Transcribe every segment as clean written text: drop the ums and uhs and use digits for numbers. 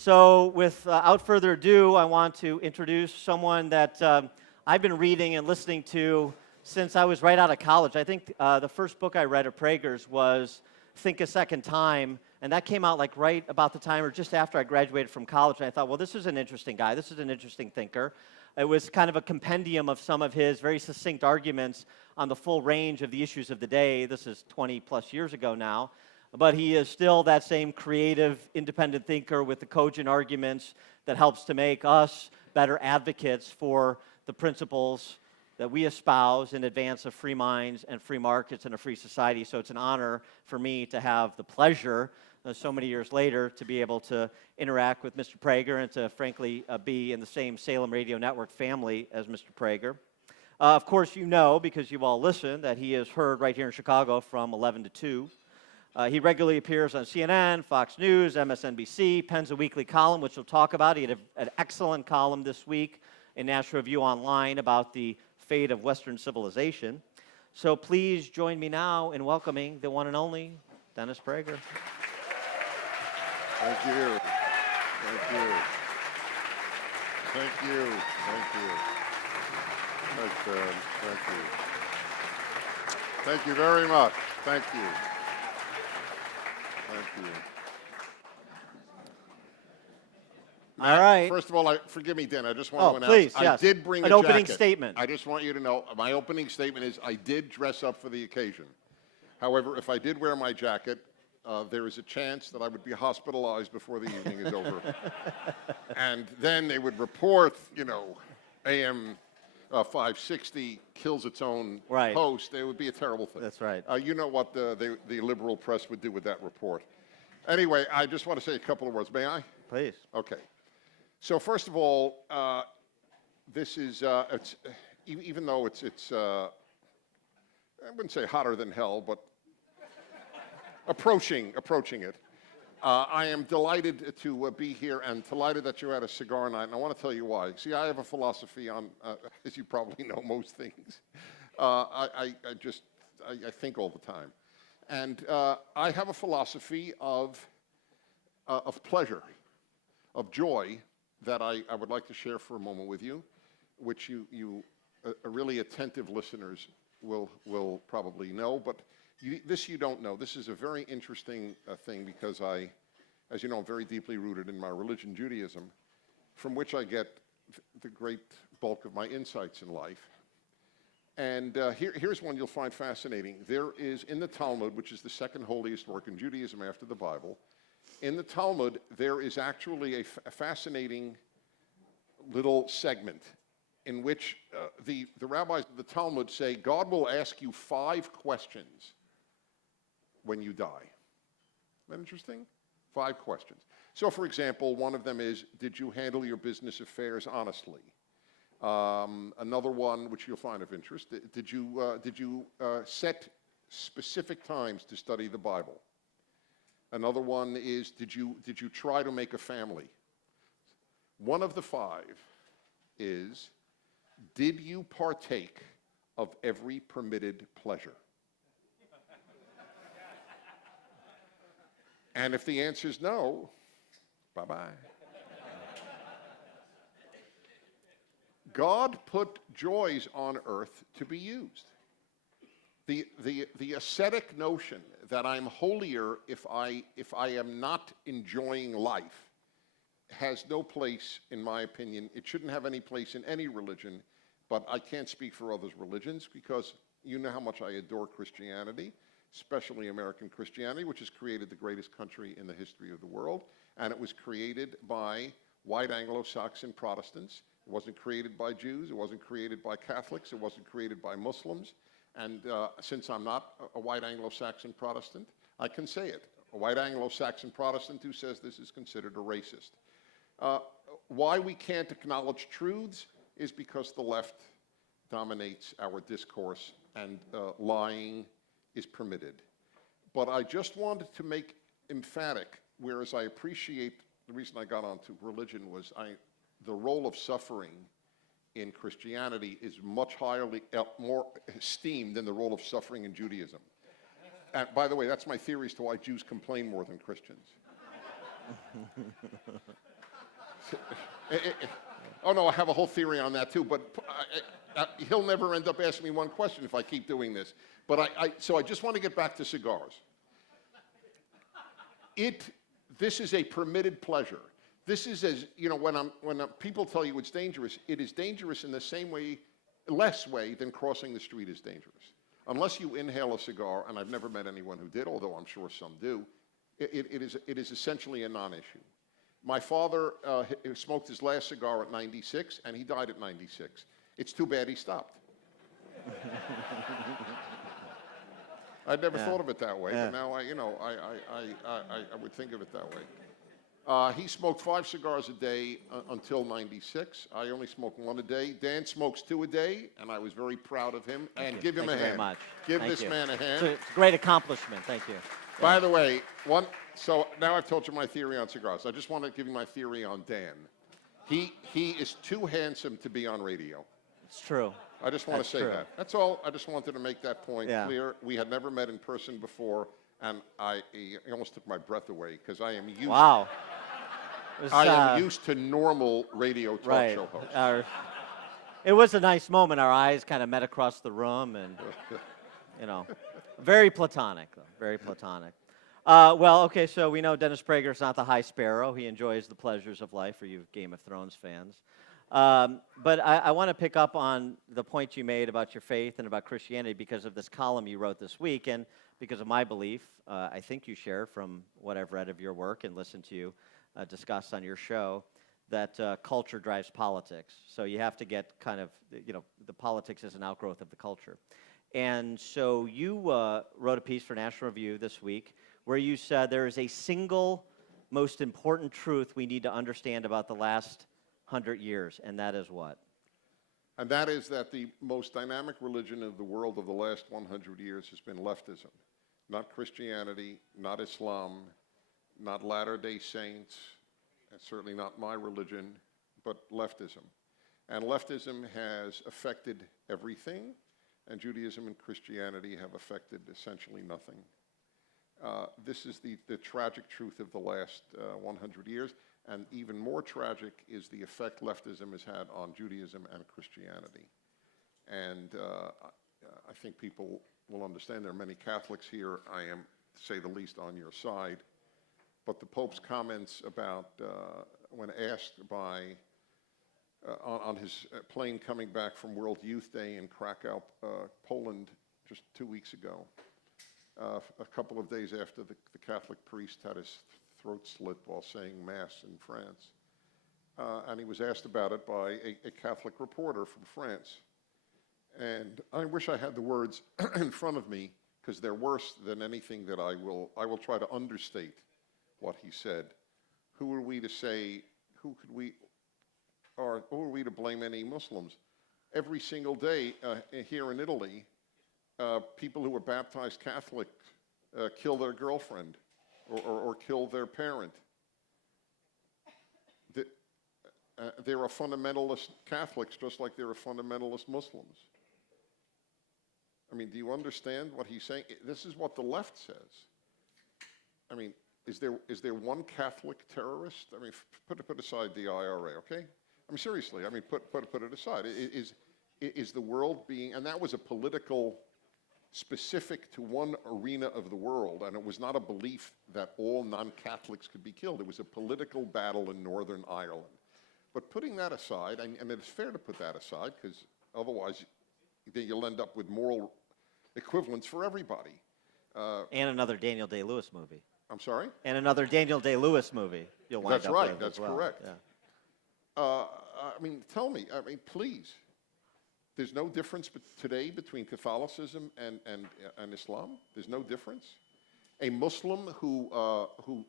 So without further ado, I want to introduce someone that I've been reading and listening to since I was right out of college. I think the first book I read of Prager's was Think a Second Time, and that came out like right about the time or just after I graduated from college. And I thought, well, this is an interesting guy. This is an interesting thinker. It was kind of a compendium of some of his very succinct arguments on the full range of the issues of the day. This is 20 plus years ago now. But he is still that same creative, independent thinker with the cogent arguments that helps to make us better advocates for the principles that we espouse in advance of free minds and free markets and a free society. So it's an honor for me to have the pleasure, so many years later, to be able to interact with Mr. Prager and to, frankly, be in the same Salem Radio Network family as Mr. Prager. Of course, you know, because you've all listened, that he is heard right here in Chicago from 11 to 2. He regularly appears on CNN, Fox News, MSNBC, pens a weekly column, which we'll talk about. He had an excellent column this week in National Review Online about the fate of Western civilization. So please join me now in welcoming the one and only Dennis Prager. Thank you. Thank you. Thank you. Thank you. Thanks, Dan. Thank you. Thank you very much. Thank you. Thank you. All right. First of all, forgive me, Dan. I just want to announce. Please, yes. I did bring an a opening jacket. statement. I just want you to know, my opening statement is I did dress up for the occasion. However, if I did wear my jacket, there is a chance that I would be hospitalized before the evening is over. And then they would report, AM 560 kills its own host. It would be a terrible thing. That's right. You know what the liberal press would do with that report. Anyway, I just want to say a couple of words. May I? Please. Okay. So first of all, this is, even though it's I wouldn't say hotter than hell, but approaching it. I am delighted to be here and delighted that you're at a cigar night, and I want to tell you why. See, I have a philosophy on, as you probably know, most things. I think all the time. And I have a philosophy of pleasure, of joy, that I would like to share for a moment with you, which you really attentive listeners will probably know, but this you don't know. This is a very interesting thing because as you know, I'm very deeply rooted in my religion, Judaism, from which I get the great bulk of my insights in life. And here's one you'll find fascinating. There is, in the Talmud, which is the second holiest work in Judaism after the Bible, in the Talmud, there is actually a fascinating little segment in which the rabbis of the Talmud say, God will ask you 5 questions when you die. Isn't that interesting? 5 questions. So, for example, one of them is, did you handle your business affairs honestly? Another one, which you'll find of interest, did you set specific times to study the Bible? Another one is, did you try to make a family? One of the 5 is, did you partake of every permitted pleasure? And if the answer is no, bye-bye. God put joys on earth to be used. The ascetic notion that I'm holier if I am not enjoying life has no place, in my opinion. It shouldn't have any place in any religion, but I can't speak for others' religions because you know how much I adore Christianity, especially American Christianity, which has created the greatest country in the history of the world, and it was created by white Anglo-Saxon Protestants. It wasn't created by Jews, it wasn't created by Catholics, it wasn't created by Muslims, and since I'm not a white Anglo-Saxon Protestant, I can say it. A white Anglo-Saxon Protestant who says this is considered a racist. Why we can't acknowledge truths is because the left dominates our discourse and lying is permitted. But I just wanted to make emphatic, whereas I appreciate, the reason I got onto religion was the role of suffering in Christianity is much more esteemed than the role of suffering in Judaism. And by the way, that's my theory as to why Jews complain more than Christians. Oh, no, I have a whole theory on that, too, but he'll never end up asking me one question if I keep doing this. But so I just want to get back to cigars. This is a permitted pleasure. This is as, when people tell you it's dangerous, it is dangerous in the same way, less way than crossing the street is dangerous. Unless you inhale a cigar, and I've never met anyone who did, although I'm sure some do, it is essentially a non-issue. My father smoked his last cigar at 96, and he died at 96. It's too bad he stopped. I'd never thought of it that way, but now I would think of it that way. He smoked 5 cigars a day until 96. I only smoke 1 a day. Dan smokes 2 a day, and I was very proud of him. And give him a hand. Thank you very much. Give this man a hand. It's a great accomplishment. Thank you. By the way, so now I've told you my theory on cigars. I just want to give you my theory on Dan. He is too handsome to be on radio. It's true. I just want to say that. That's all. I just wanted to make that point clear. We had never met in person before, and I almost took my breath away because I am used. Wow. I am used to normal radio talk show hosts. It was a nice moment. Our eyes kind of met across the room, and very platonic, though. Very platonic. Well, okay, so we know Dennis Prager is not the High Sparrow. He enjoys the pleasures of life, for you Game of Thrones fans. But I want to pick up on the point you made about your faith and about Christianity because of this column you wrote this week, and because of my belief, I think you share from what I've read of your work and listened to you discuss on your show, that culture drives politics. So you have to get kind of, the politics is an outgrowth of the culture. And so you wrote a piece for National Review this week where you said there is a single most important truth we need to understand about the last 100 years, and that is what? And that is that the most dynamic religion of the world of the last 100 years has been leftism. Not Christianity, not Islam, not Latter-day Saints, and certainly not my religion, but leftism. And leftism has affected everything, and Judaism and Christianity have affected essentially nothing. This is the tragic truth of the last 100 years, and even more tragic is the effect leftism has had on Judaism and Christianity. And I think people will understand there are many Catholics here. I am, to say the least, on your side. But the Pope's comments about, when asked by, on his plane coming back from World Youth Day in Krakow, Poland, just 2 weeks ago, a couple of days after the Catholic priest had his throat slit while saying Mass in France. And he was asked about it by a Catholic reporter from France. And I wish I had the words in front of me, because they're worse than anything that I will try to understate what he said. Who are we to say, who are we to blame any Muslims? Every single day here in Italy, people who are baptized Catholic kill their girlfriend or kill their parent. There are fundamentalist Catholics just like there are fundamentalist Muslims. I mean, do you understand what he's saying? This is what the left says. I mean, is there one Catholic terrorist? I mean, put aside the IRA, okay? I mean, seriously, I mean, put it aside. Is the world being, and that was a political specific to one arena of the world, and it was not a belief that all non-Catholics could be killed. It was a political battle in Northern Ireland. But putting that aside, and it's fair to put that aside, because otherwise you'll end up with moral equivalence for everybody. And another Daniel Day-Lewis movie. I'm sorry? And another Daniel Day-Lewis movie you'll wind up with. That's well. correct. Yeah. I mean, tell me, I mean, please. There's no difference today between Catholicism and Islam? There's no difference? A Muslim who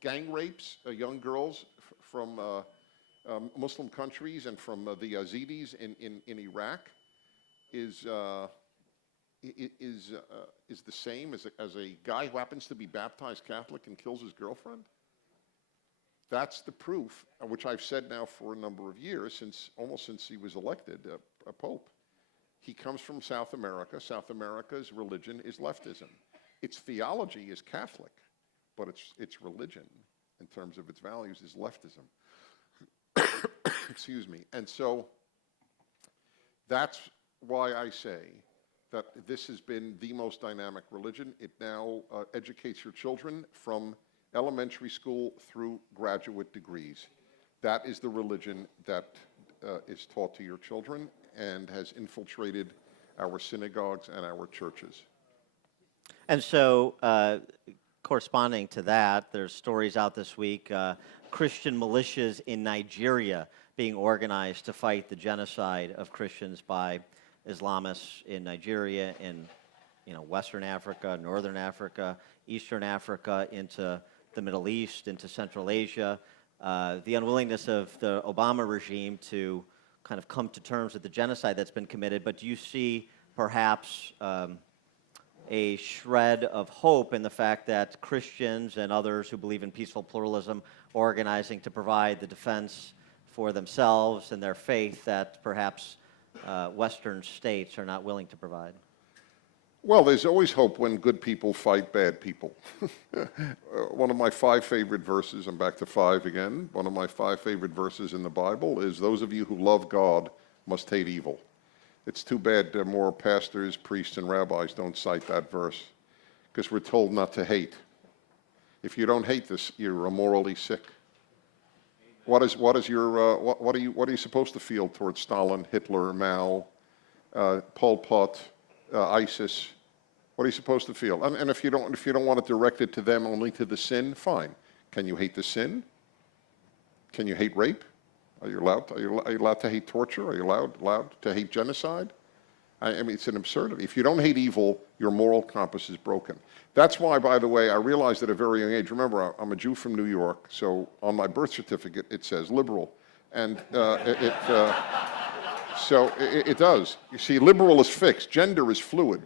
gang rapes young girls from Muslim countries and from the Yazidis in Iraq is the same as a guy who happens to be baptized Catholic and kills his girlfriend? That's the proof, which I've said now for a number of years, almost since he was elected a pope. He comes from South America. South America's religion is leftism. Its theology is Catholic, but its religion in terms of its values is leftism. Excuse me. And so that's why I say that this has been the most dynamic religion. It now educates your children from elementary school through graduate degrees. That is the religion that is taught to your children and has infiltrated our synagogues and our churches. And so, corresponding to that, there's stories out this week, Christian militias in Nigeria being organized to fight the genocide of Christians by Islamists in Nigeria, in Western Africa, Northern Africa, Eastern Africa, into the Middle East, into Central Asia. The unwillingness of the Obama regime to kind of come to terms with the genocide that's been committed, but do you see perhaps a shred of hope in the fact that Christians and others who believe in peaceful pluralism organizing to provide the defense for themselves and their faith that perhaps Western states are not willing to provide? Well, there's always hope when good people fight bad people. One of my 5 favorite verses, I'm back to 5 again, one of my 5 favorite verses in the Bible is, those of you who love God must hate evil. It's too bad more pastors, priests, and rabbis don't cite that verse, because we're told not to hate. If you don't hate this, you're morally sick. What are you supposed to feel towards Stalin, Hitler, Mao, Pol Pot, ISIS? What are you supposed to feel? And if you don't want it directed to them, only to the sin, fine. Can you hate the sin? Can you hate rape? Are you allowed to hate torture? Are you allowed to hate genocide? I mean, it's an absurdity. If you don't hate evil, your moral compass is broken. That's why, by the way, I realized at a very young age, remember, I'm a Jew from New York, so on my birth certificate it says liberal. And so it does. You see, liberal is fixed. Gender is fluid,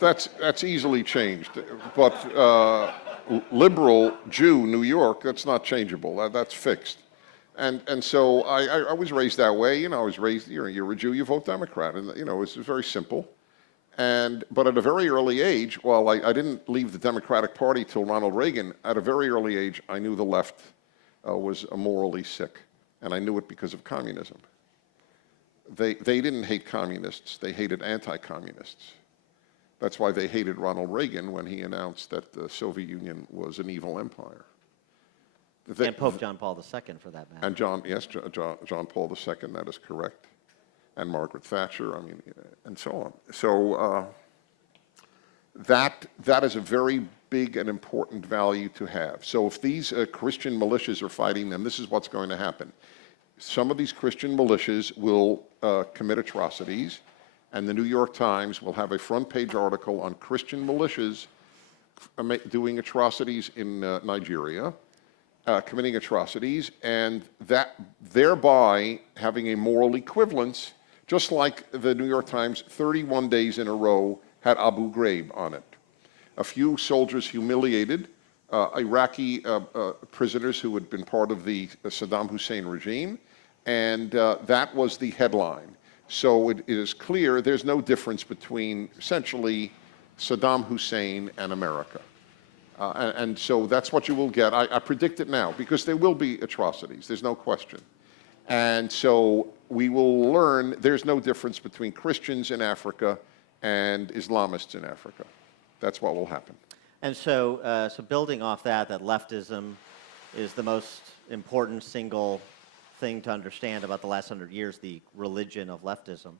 that's easily changed. But liberal, Jew, New York, that's not changeable. That's fixed. And so I was raised that way. I was raised, you're a Jew, you vote Democrat. And, it's very simple. But at a very early age, while I didn't leave the Democratic Party till Ronald Reagan, at a very early age, I knew the left was morally sick. And I knew it because of communism. They didn't hate communists, they hated anti-communists. That's why they hated Ronald Reagan when he announced that the Soviet Union was an evil empire. And Pope John Paul II, for that matter. And John Paul II, that is correct. And Margaret Thatcher, and so on. So that is a very big and important value to have. So if these Christian militias are fighting them, this is what's going to happen. Some of these Christian militias will commit atrocities, and the New York Times will have a front-page article on Christian militias doing atrocities in Nigeria, committing atrocities, and that thereby having a moral equivalence, just like the New York Times 31 days in a row had Abu Ghraib on it. A few soldiers humiliated Iraqi prisoners who had been part of the Saddam Hussein regime, and that was the headline. So it is clear there's no difference between essentially Saddam Hussein and America. And so that's what you will get. I predict it now, because there will be atrocities, there's no question. And so we will learn there's no difference between Christians in Africa and Islamists in Africa. That's what will happen. And so, so building off that leftism is the most important single thing to understand about the last 100 years, the religion of leftism.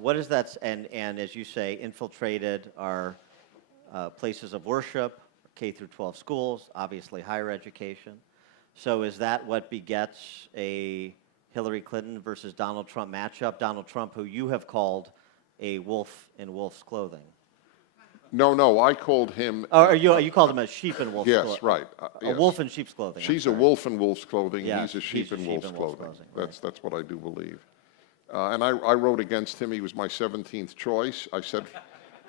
What is that, and as you say, infiltrated our places of worship, K through 12 schools, obviously higher education. So is that what begets a Hillary Clinton versus Donald Trump matchup? Donald Trump, who you have called a wolf in wolf's clothing. No, I called him... you called him a sheep in wolf's clothing. Yes, right. A wolf in sheep's clothing. She's a wolf in wolf's clothing. Yes, he's a sheep in wolf's clothing. Right. That's what I do believe. And I wrote against him. He was my 17th choice. I said,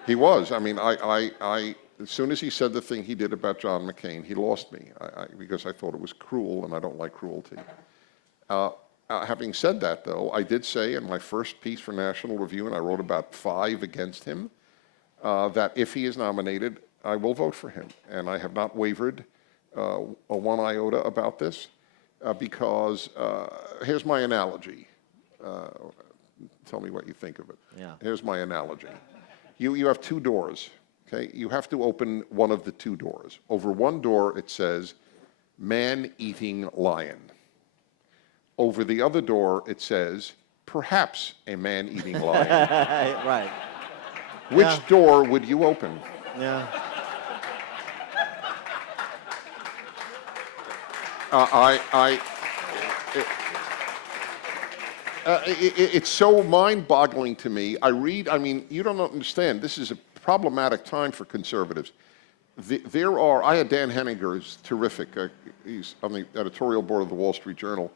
he was. I mean, as soon as he said the thing he did about John McCain, he lost me because I thought it was cruel, and I don't like cruelty. Having said that, though, I did say in my first piece for National Review, and I wrote about 5 against him, that if he is nominated, I will vote for him. And I have not wavered a one iota about this because here's my analogy. Tell me what you think of it. Yeah. Here's my analogy. You have two doors, okay? You have to open one of the two doors. Over one door, it says, man-eating lion. Over the other door, it says, perhaps a man-eating lion. Right. Which Yeah. door would you open? Yeah. It's so mind-boggling to me. I mean, you don't understand. This is a problematic time for conservatives. I had Dan Henninger, who's terrific. He's on the editorial board of the Wall Street Journal.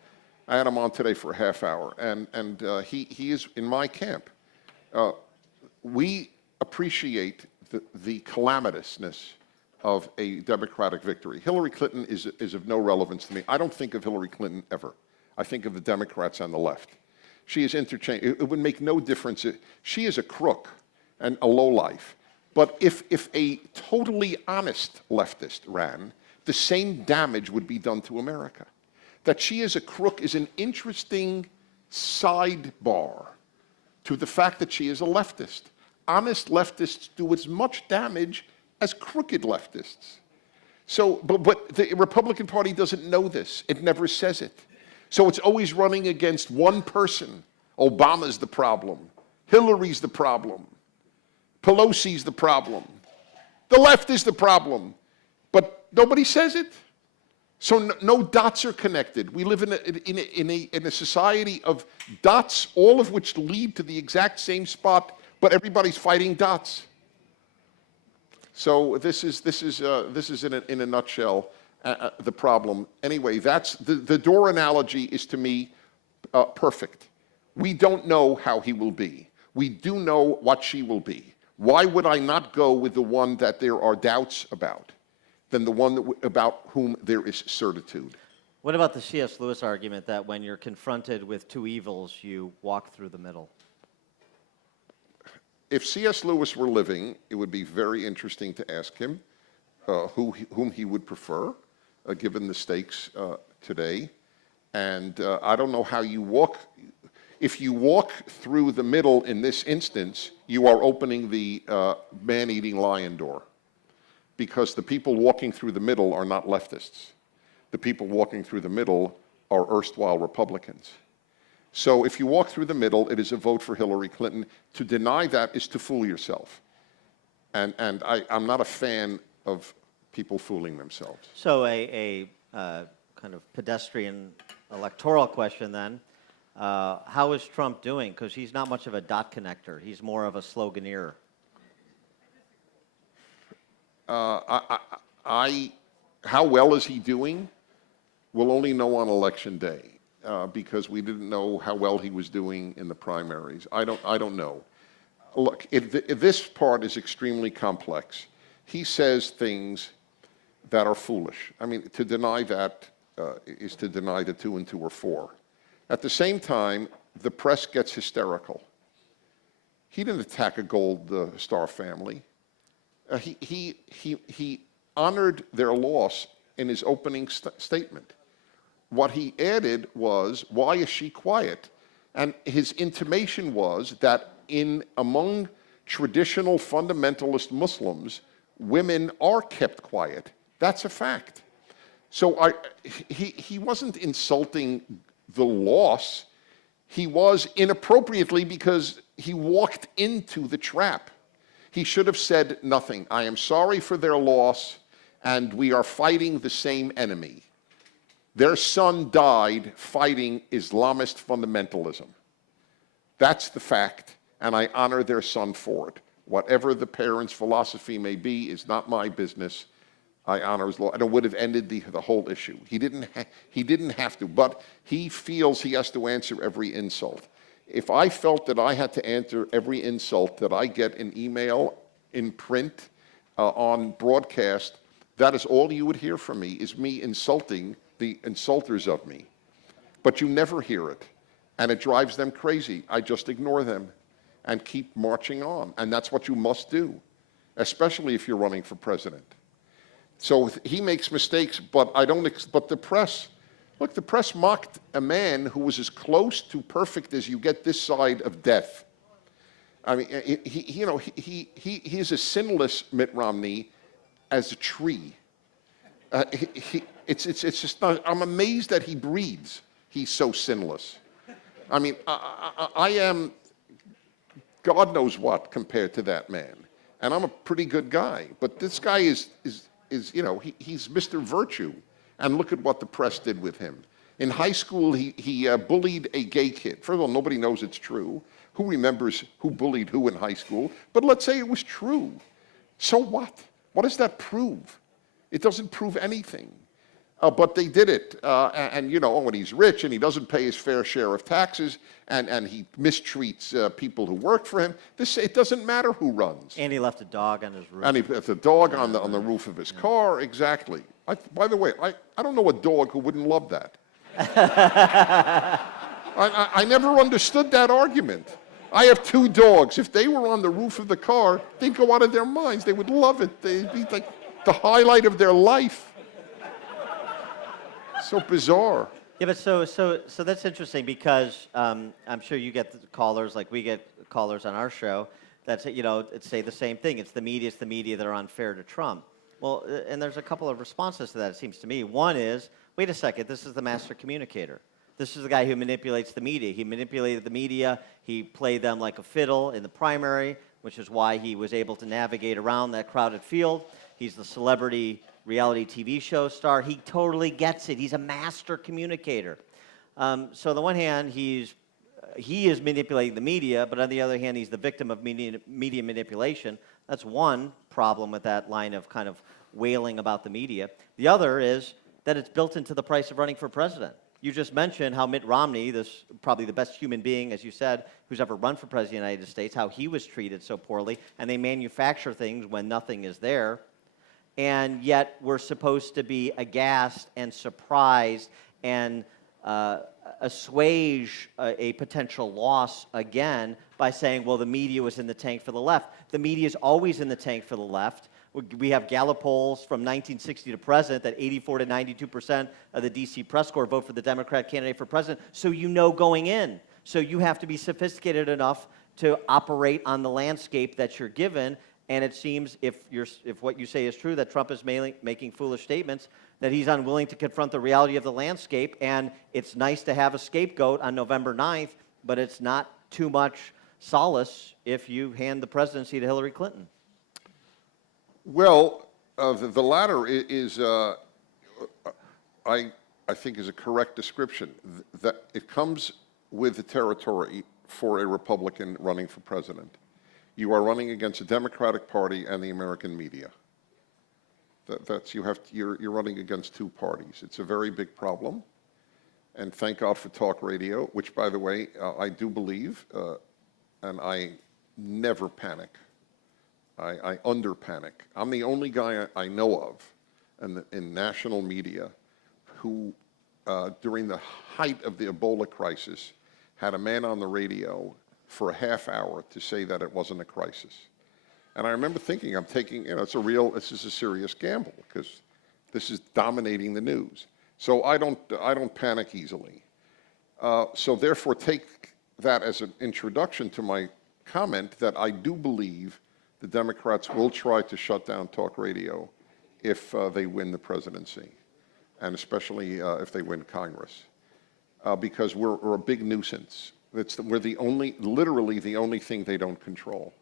I had him on today for a half hour, and he is in my camp. We appreciate the calamitousness of a Democratic victory. Hillary Clinton is of no relevance to me. I don't think of Hillary Clinton ever. I think of the Democrats on the left. She is interchangeable. It would make no difference. She is a crook and a lowlife. But if a totally honest leftist ran, the same damage would be done to America. That she is a crook is an interesting sidebar to the fact that she is a leftist. Honest leftists do as much damage as crooked leftists. So, but the Republican Party doesn't know this. It never says it. So it's always running against one person. Obama's the problem. Hillary's the problem. Pelosi's the problem. The left is the problem. But nobody says it. So no dots are connected. We live in a society of dots, all of which lead to the exact same spot, but everybody's fighting dots. So this is in a nutshell the problem. Anyway, that's the door analogy is to me perfect. We don't know how he will be. We do know what she will be. Why would I not go with the one that there are doubts about than the one about whom there is certitude? What about the C.S. Lewis argument that when you're confronted with two evils, you walk through the middle? If C.S. Lewis were living, it would be very interesting to ask him whom he would prefer, given the stakes today. And I don't know how you walk. If you walk through the middle in this instance, you are opening the man-eating lion door. Because the people walking through the middle are not leftists. The people walking through the middle are erstwhile Republicans. So if you walk through the middle, it is a vote for Hillary Clinton. To deny that is to fool yourself. And I'm not a fan of people fooling themselves. So a kind of pedestrian electoral question then. How is Trump doing? Because he's not much of a dot connector. He's more of a sloganeer. How well is he doing? We'll only know on election day because we didn't know how well he was doing in the primaries. I don't know. Look, this part is extremely complex. He says things that are foolish. I mean, to deny that is to deny that 2 and 2 are 4. At the same time, the press gets hysterical. He didn't attack a Gold Star family. He honored their loss in his opening statement. What he added was, why is she quiet? And his intimation was that among traditional fundamentalist Muslims, women are kept quiet. That's a fact. So he wasn't insulting the loss. He was inappropriately because he walked into the trap. He should have said nothing. I am sorry for their loss, and we are fighting the same enemy. Their son died fighting Islamist fundamentalism. That's the fact, and I honor their son for it. Whatever the parents' philosophy may be is not my business. I honor his law, and it would have ended the whole issue. He didn't have to, but he feels he has to answer every insult. If I felt that I had to answer every insult that I get in email, in print, on broadcast, that is all you would hear from me, is me insulting the insulters of me. But you never hear it, and it drives them crazy. I just ignore them and keep marching on, and that's what you must do. especially if you're running for president. So he makes mistakes, but but the press, look, the press mocked a man who was as close to perfect as you get this side of death. I mean, he is as sinless, Mitt Romney, as a tree. It's just not, I'm amazed that he breathes. He's so sinless. I mean, I am God knows what compared to that man. And I'm a pretty good guy. But this guy is he's Mr. Virtue. And look at what the press did with him. In high school, he bullied a gay kid. First of all, nobody knows it's true. Who remembers who bullied who in high school? But let's say it was true. So what? What does that prove? It doesn't prove anything. But they did it. And when he's rich and he doesn't pay his fair share of taxes and he mistreats people who work for him, it doesn't matter who runs. And he left a dog on his roof. And he left a dog on the roof of his car, exactly. By the way, I don't know a dog who wouldn't love that. I never understood that argument. I have 2 dogs. If they were on the roof of the car, they'd go out of their minds. They would love it. They'd be like the highlight of their life. So bizarre. Yeah, but so that's interesting because I'm sure you get the callers, like we get callers on our show, that say the same thing. It's the media that are unfair to Trump. Well, and there's a couple of responses to that, it seems to me. One is, wait a second, this is the master communicator. This is the guy who manipulates the media. He manipulated the media. He played them like a fiddle in the primary, which is why he was able to navigate around that crowded field. He's the celebrity reality TV show star. He totally gets it. He's a master communicator. So on the one hand, he is manipulating the media, but on the other hand, he's the victim of media manipulation. That's one problem with that line of kind of wailing about the media. The other is that it's built into the price of running for president. You just mentioned how Mitt Romney, this probably the best human being, as you said, who's ever run for president of the United States, how he was treated so poorly, and they manufacture things when nothing is there. And yet we're supposed to be aghast and surprised and assuage a potential loss again by saying, well, the media was in the tank for the left. The media is always in the tank for the left. We have Gallup polls from 1960 to present that 84 to 92% of the D.C. press corps vote for the Democrat candidate for president, so going in. So you have to be sophisticated enough to operate on the landscape that you're given. And it seems, if what you say is true, that Trump is making foolish statements, that he's unwilling to confront the reality of the landscape. And it's nice to have a scapegoat on November 9th, but it's not too much solace if you hand the presidency to Hillary Clinton. Well, the latter is, I think, is a correct description. That it comes with the territory for a Republican running for president. You are running against the Democratic Party and the American media. You're running against 2 parties. It's a very big problem, and thank God for talk radio, which, by the way, I do believe, and I never panic. I under-panic. I'm the only guy I know of in national media who, during the height of the Ebola crisis, had a man on the radio for a half hour to say that it wasn't a crisis. And I remember thinking, this is a serious gamble because this is dominating the news. So I don't panic easily. So therefore, take that as an introduction to my comment that I do believe the Democrats will try to shut down talk radio if they win the presidency, and especially if they win Congress, because we're a big nuisance. We're literally the only thing they don't control.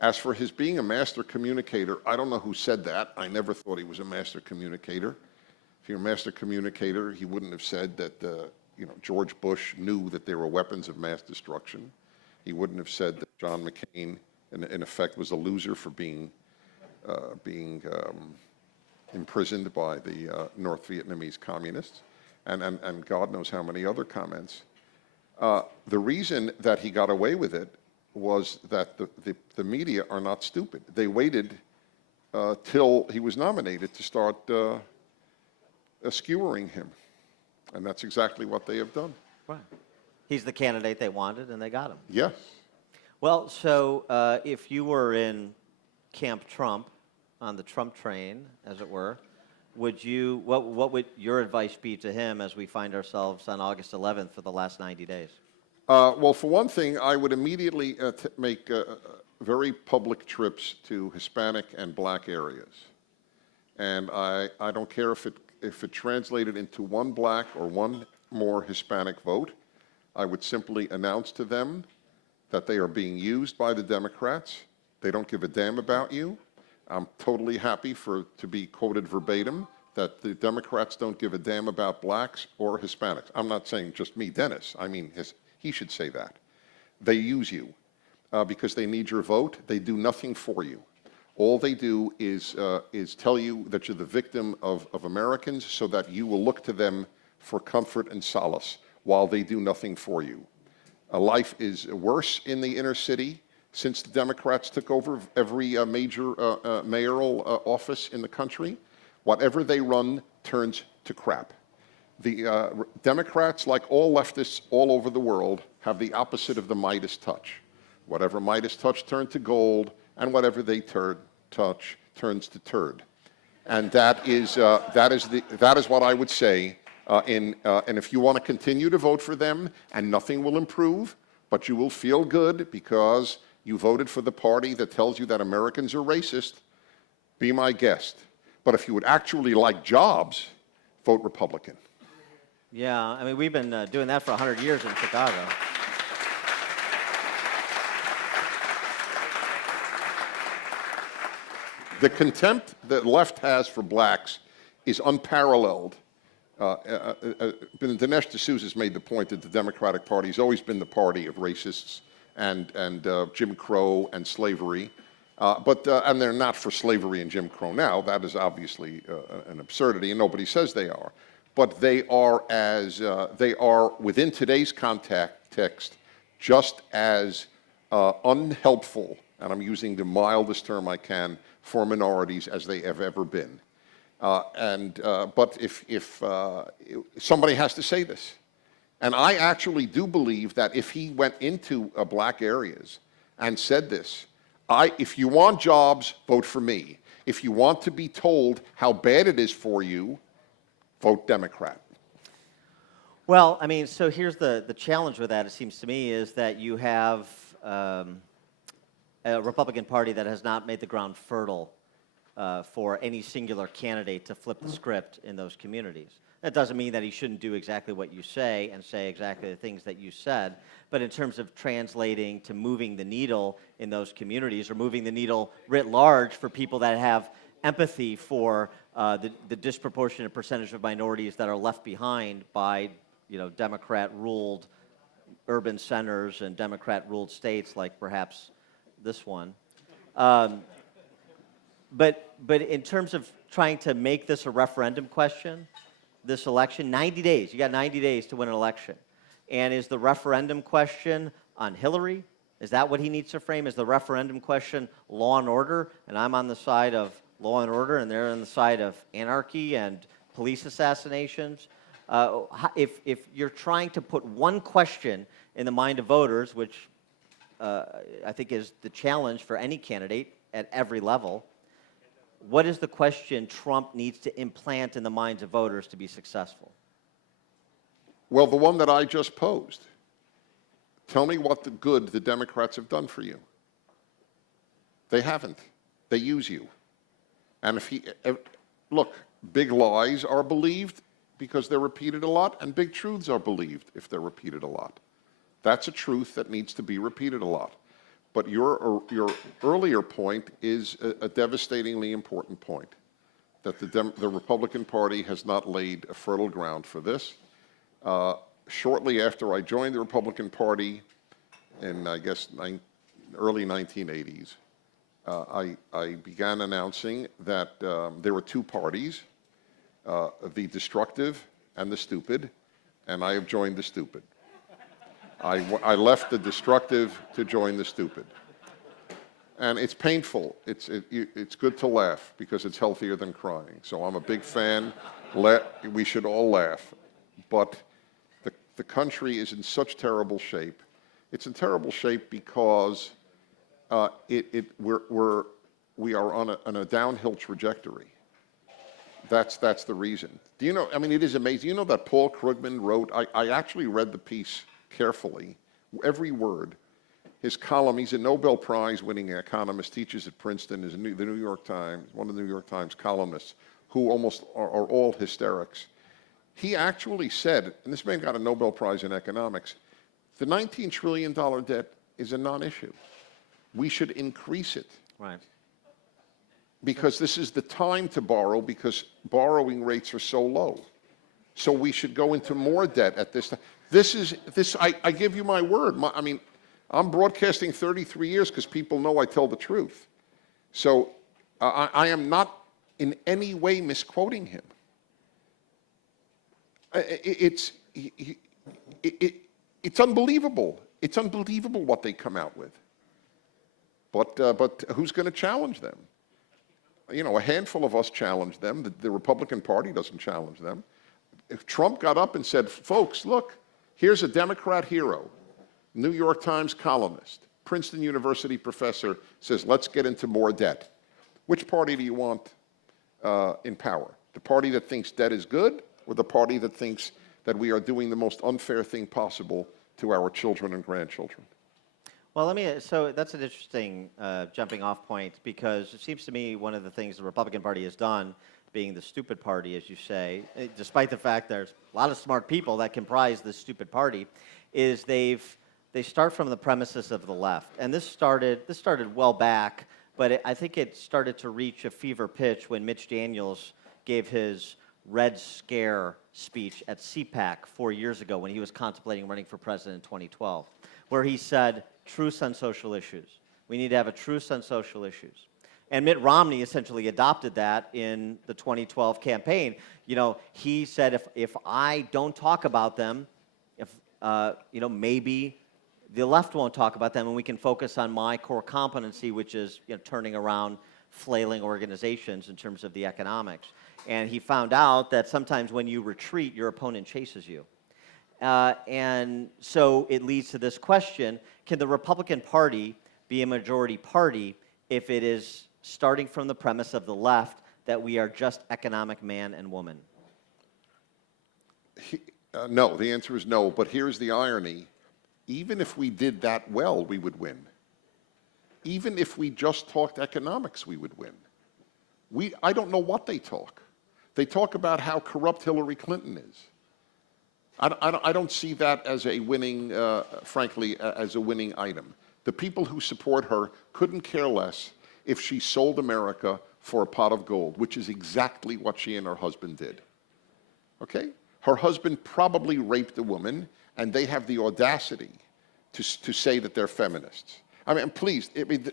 As for his being a master communicator, I don't know who said that. I never thought he was a master communicator. If you're a master communicator, he wouldn't have said that George Bush knew that there were weapons of mass destruction. He wouldn't have said that John McCain, in effect, was a loser for being imprisoned by the North Vietnamese communists, and God knows how many other comments. The reason that he got away with it was that the media are not stupid. They waited till he was nominated to start skewering him. And that's exactly what they have done. Right. He's the candidate they wanted, and they got him. Yes. Well, so if you were in Camp Trump, on the Trump train, as it were, what would your advice be to him as we find ourselves on August 11th for the last 90 days? Well, for one thing, I would immediately make very public trips to Hispanic and black areas. And I don't care if it translated into one black or one more Hispanic vote. I would simply announce to them that they are being used by the Democrats. They don't give a damn about you. I'm totally happy to be quoted verbatim that the Democrats don't give a damn about blacks or Hispanics. I'm not saying just me, Dennis. I mean, he should say that. They use you because they need your vote. They do nothing for you. All they do is tell you that you're the victim of Americans so that you will look to them for comfort and solace while they do nothing for you. Life is worse in the inner city since the Democrats took over every major mayoral office in the country. Whatever they run turns to crap. The Democrats, like all leftists all over the world, have the opposite of the Midas touch. Whatever Midas touch turned to gold, and whatever they touch turns to turd. And that is what I would say. And if you want to continue to vote for them, and nothing will improve, but you will feel good because you voted for the party that tells you that Americans are racist, be my guest. But if you would actually like jobs, vote Republican. Yeah, I mean, we've been doing that for 100 years in Chicago. The contempt the left has for blacks is unparalleled. Dinesh D'Souza's made the point that the Democratic Party has always been the party of racists and Jim Crow and slavery. And they're not for slavery and Jim Crow now. That is obviously an absurdity, and nobody says they are. But they are within today's context just as unhelpful, and I'm using the mildest term I can, for minorities as they have ever been. But if somebody has to say this, and I actually do believe that if he went into black areas and said this, if you want jobs, vote for me. If you want to be told how bad it is for you, vote Democrat. Well, I mean, so here's the challenge with that, it seems to me, is that you have a Republican Party that has not made the ground fertile for any singular candidate to flip the script in those communities. That doesn't mean that he shouldn't do exactly what you say and say exactly the things that you said, but in terms of translating to moving the needle in those communities or moving the needle writ large for people that have empathy for the disproportionate percentage of minorities that are left behind by, Democrat-ruled urban centers and Democrat-ruled states like perhaps this one. But in terms of trying to make this a referendum question, this election, 90 days, you got 90 days to win an election. And is the referendum question on Hillary? Is that what he needs to frame? Is the referendum question law and order? And I'm on the side of law and order, and they're on the side of anarchy and police assassinations. If you're trying to put one question in the mind of voters, which I think is the challenge for any candidate at every level, what is the question Trump needs to implant in the minds of voters to be successful? Well, the one that I just posed. Tell me what the good the Democrats have done for you. They haven't. They use you. And look, big lies are believed because they're repeated a lot, and big truths are believed if they're repeated a lot. That's a truth that needs to be repeated a lot. But your earlier point is a devastatingly important point, that the Republican Party has not laid a fertile ground for this. Shortly after I joined the Republican Party in, I guess, early 1980s, I began announcing that there were two parties, the destructive and the stupid, and I have joined the stupid. I left the destructive to join the stupid. And it's painful. It's good to laugh because it's healthier than crying. So I'm a big fan. We should all laugh. But the country is in such terrible shape. It's in terrible shape because we're we are on a downhill trajectory. That's the reason. Do you know, I mean, it is amazing. You know that Paul Krugman wrote, I actually read the piece carefully, every word. His column, he's a Nobel Prize winning economist, teaches at Princeton, is the New York Times, one of the New York Times columnists, who almost are all hysterics. He actually said, and this man got a Nobel Prize in economics, the $19 trillion debt is a non-issue. We should increase it. Right. Because this is the time to borrow because borrowing rates are so low. So we should go into more debt at this time. I give you my word. I mean, I'm broadcasting 33 years because people know I tell the truth. So I am not in any way misquoting him. It's unbelievable. It's unbelievable what they come out with. But who's going to challenge them? You know, a handful of us challenge them. The Republican Party doesn't challenge them. If Trump got up and said, folks, look, here's a Democrat hero, New York Times columnist, Princeton University professor, says, let's get into more debt. Which party do you want in power? The party that thinks debt is good, or the party that thinks that we are doing the most unfair thing possible to our children and grandchildren? Well, so that's an interesting jumping off point, because it seems to me one of the things the Republican Party has done, being the stupid party, as you say, despite the fact there's a lot of smart people that comprise this stupid party, is they start from the premises of the left. And this started well back, but I think it started to reach a fever pitch when Mitch Daniels gave his Red Scare speech at CPAC 4 years ago when he was contemplating running for president in 2012, where he said, truce on social issues. We need to have a truce on social issues. And Mitt Romney essentially adopted that in the 2012 campaign. You know, he said, if I don't talk about them, you know, maybe the left won't talk about them and we can focus on my core competency, which is, you know, turning around flailing organizations in terms of the economics. And he found out that sometimes when you retreat, your opponent chases you. And so it leads to this question, can the Republican Party be a majority party if it is starting from the premise of the left that we are just economic man and woman? No, the answer is no, but here's the irony. Even if we did that well, we would win. Even if we just talked economics, we would win. I don't know what they talk. They talk about how corrupt Hillary Clinton is. I don't see that as a winning, frankly, as a winning item. The people who support her couldn't care less if she sold America for a pot of gold, which is exactly what she and her husband did. Okay? Her husband probably raped a woman, and they have the audacity to say that they're feminists. I mean, please, the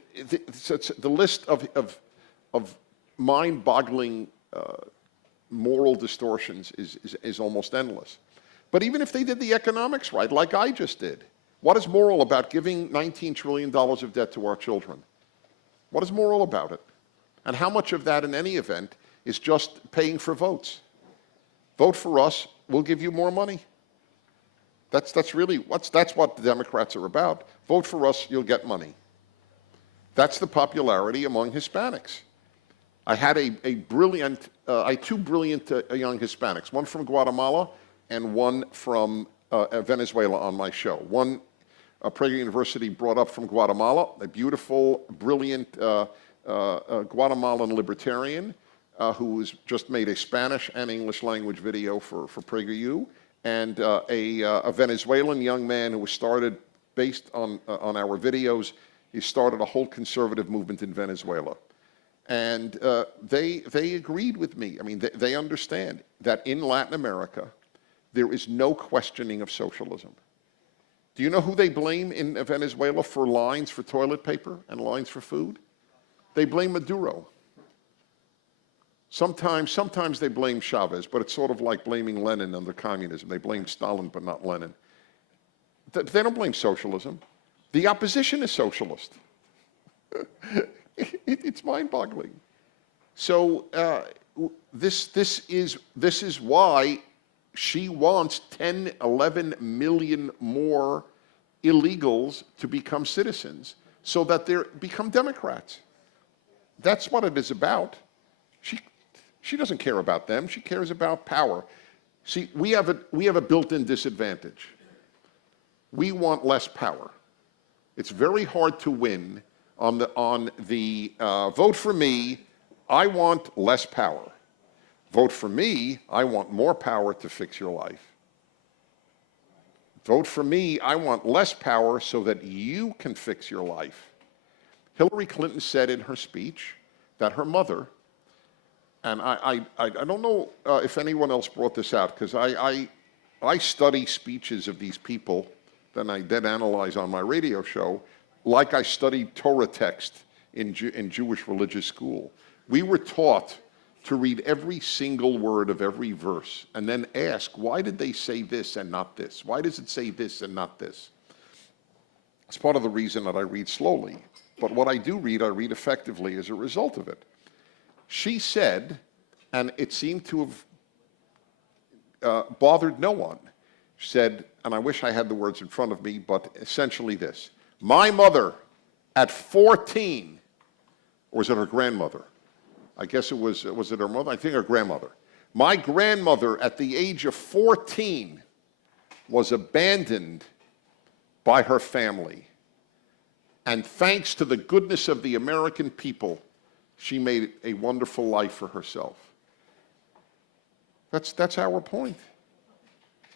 list of mind-boggling moral distortions is almost endless. But even if they did the economics right, like I just did, what is moral about giving $19 trillion of debt to our children? What is moral about it? And how much of that, in any event, is just paying for votes? Vote for us, we'll give you more money. That's what the Democrats are about. Vote for us, you'll get money. That's the popularity among Hispanics. I had two brilliant young Hispanics, one from Guatemala and one from Venezuela on my show. One, Prager University brought up from Guatemala, a beautiful, brilliant Guatemalan libertarian who has just made a Spanish and English language video for PragerU, and a Venezuelan young man who was started based on our videos. He started a whole conservative movement in Venezuela. And they agreed with me. I mean, they understand that in Latin America, there is no questioning of socialism. Do you know who they blame in Venezuela for lines for toilet paper and lines for food? They blame Maduro. Sometimes they blame Chavez, but it's sort of like blaming Lenin under communism. They blame Stalin, but not Lenin. They don't blame socialism. The opposition is socialist. It's mind-boggling. So this is why she wants 10, 11 million more illegals to become citizens so that they become Democrats. That's what it is about. She doesn't care about them. She cares about power. See, we have a built-in disadvantage. We want less power. It's very hard to win on the vote for me, I want less power. Vote for me, I want more power to fix your life. Vote for me, I want less power so that you can fix your life. Hillary Clinton said in her speech that her mother, and I don't know if anyone else brought this out, because I study speeches of these people, then I then analyze on my radio show, like I studied Torah text in Jewish religious school. We were taught to read every single word of every verse and then ask, why did they say this and not this? Why does it say this and not this? It's part of the reason that I read slowly. But what I do read, I read effectively as a result of it. She said, and it seemed to have bothered no one, she said, and I wish I had the words in front of me, but essentially this: my mother at 14, or was it her grandmother? I guess it was it her mother? I think her grandmother. My grandmother at the age of 14 was abandoned by her family. And thanks to the goodness of the American people, she made a wonderful life for herself. That's our point.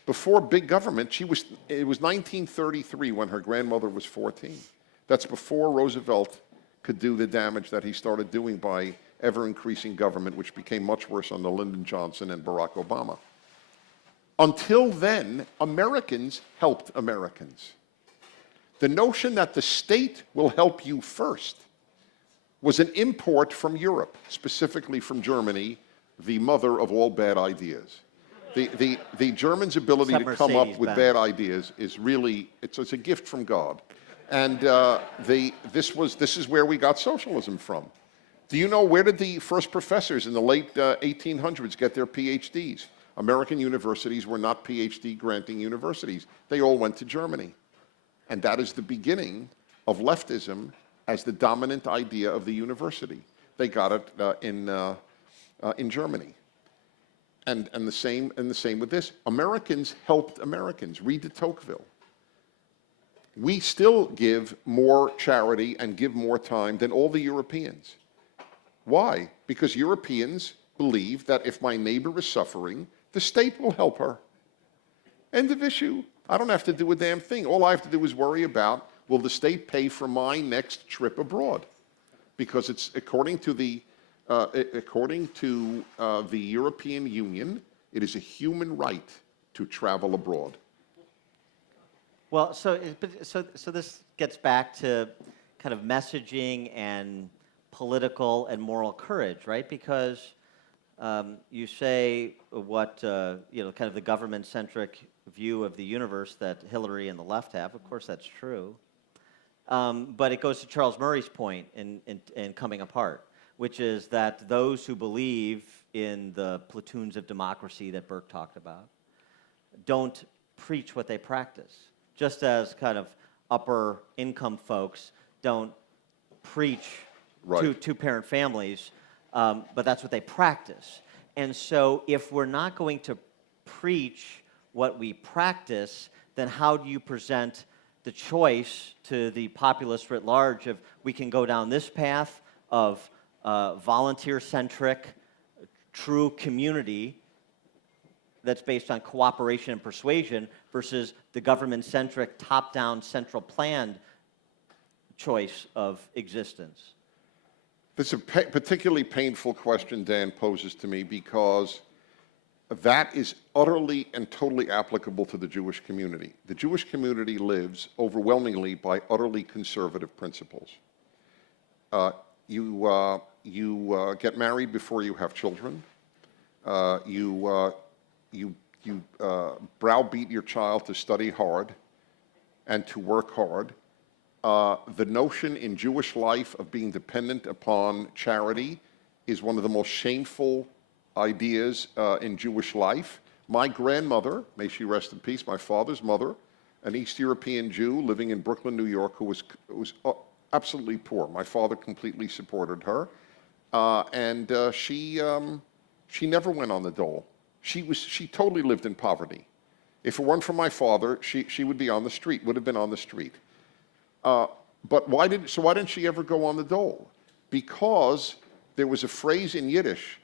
Before big government, it was 1933 when her grandmother was 14. That's before Roosevelt could do the damage that he started doing by ever-increasing government, which became much worse under Lyndon Johnson and Barack Obama. Until then, Americans helped Americans. The notion that the state will help you first was an import from Europe, specifically from Germany, the mother of all bad ideas. The Germans' ability to come up with bad ideas is really, it's a gift from God. And this is where we got socialism from. Do you know, where did the first professors in the late 1800s get their PhDs? American universities were not PhD granting universities. They all went to Germany. And that is the beginning of leftism as the dominant idea of the university. They got it in Germany. And the same with this. Americans helped Americans. Read de Tocqueville. We still give more charity and give more time than all the Europeans. Why? Because Europeans believe that if my neighbor is suffering, the state will help her. End of issue. I don't have to do a damn thing. All I have to do is worry about, will the state pay for my next trip abroad? Because it's according to the European Union, it is a human right to travel abroad. Well, so this gets back to kind of messaging and political and moral courage, right? Because you say what kind of the government-centric view of the universe that Hillary and the left have. Of course, that's true. But it goes to Charles Murray's point in coming apart, which is that those who believe in the platoons of democracy that Burke talked about don't preach what they practice. Just as kind of upper income folks don't preach two-parent families, but that's what they practice. And so if we're not going to preach what we practice, then how do you present the choice to the populace writ large of we can go down this path of volunteer-centric, true community that's based on cooperation and persuasion versus the government-centric, top-down, central planned choice of existence? This is a particularly painful question Dan poses to me, because that is utterly and totally applicable to the Jewish community. The Jewish community lives overwhelmingly by utterly conservative principles. You get married before you have children. You browbeat your child to study hard and to work hard. The notion in Jewish life of being dependent upon charity is one of the most shameful ideas in Jewish life. My grandmother, may she rest in peace, my father's mother, an East European Jew living in Brooklyn, New York, who was absolutely poor. My father completely supported her. She never went on the dole. She totally lived in poverty. If it weren't for my father, she would be on the street, would have been on the street. But why didn't she ever go on the dole? Because there was a phrase in Yiddish.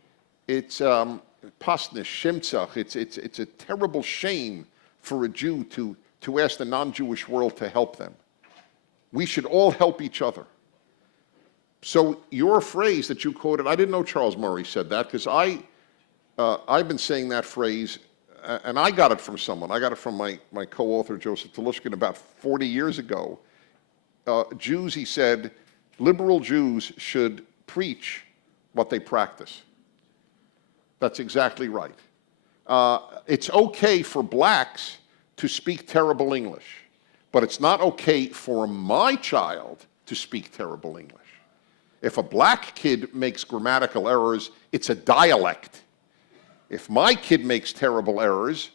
It's pasnish, shimtzach. It's a terrible shame for a Jew to ask the non-Jewish world to help them. We should all help each other. So your phrase that you quoted, I didn't know Charles Murray said that, because I've been saying that phrase, and I got it from someone. I got it from my co-author, Joseph Telushkin, about 40 years ago. Jews, he said, liberal Jews should preach what they practice. That's exactly right. It's okay for blacks to speak terrible English, but it's not okay for my child to speak terrible English. If a black kid makes grammatical errors, it's a dialect. If my kid makes terrible errors,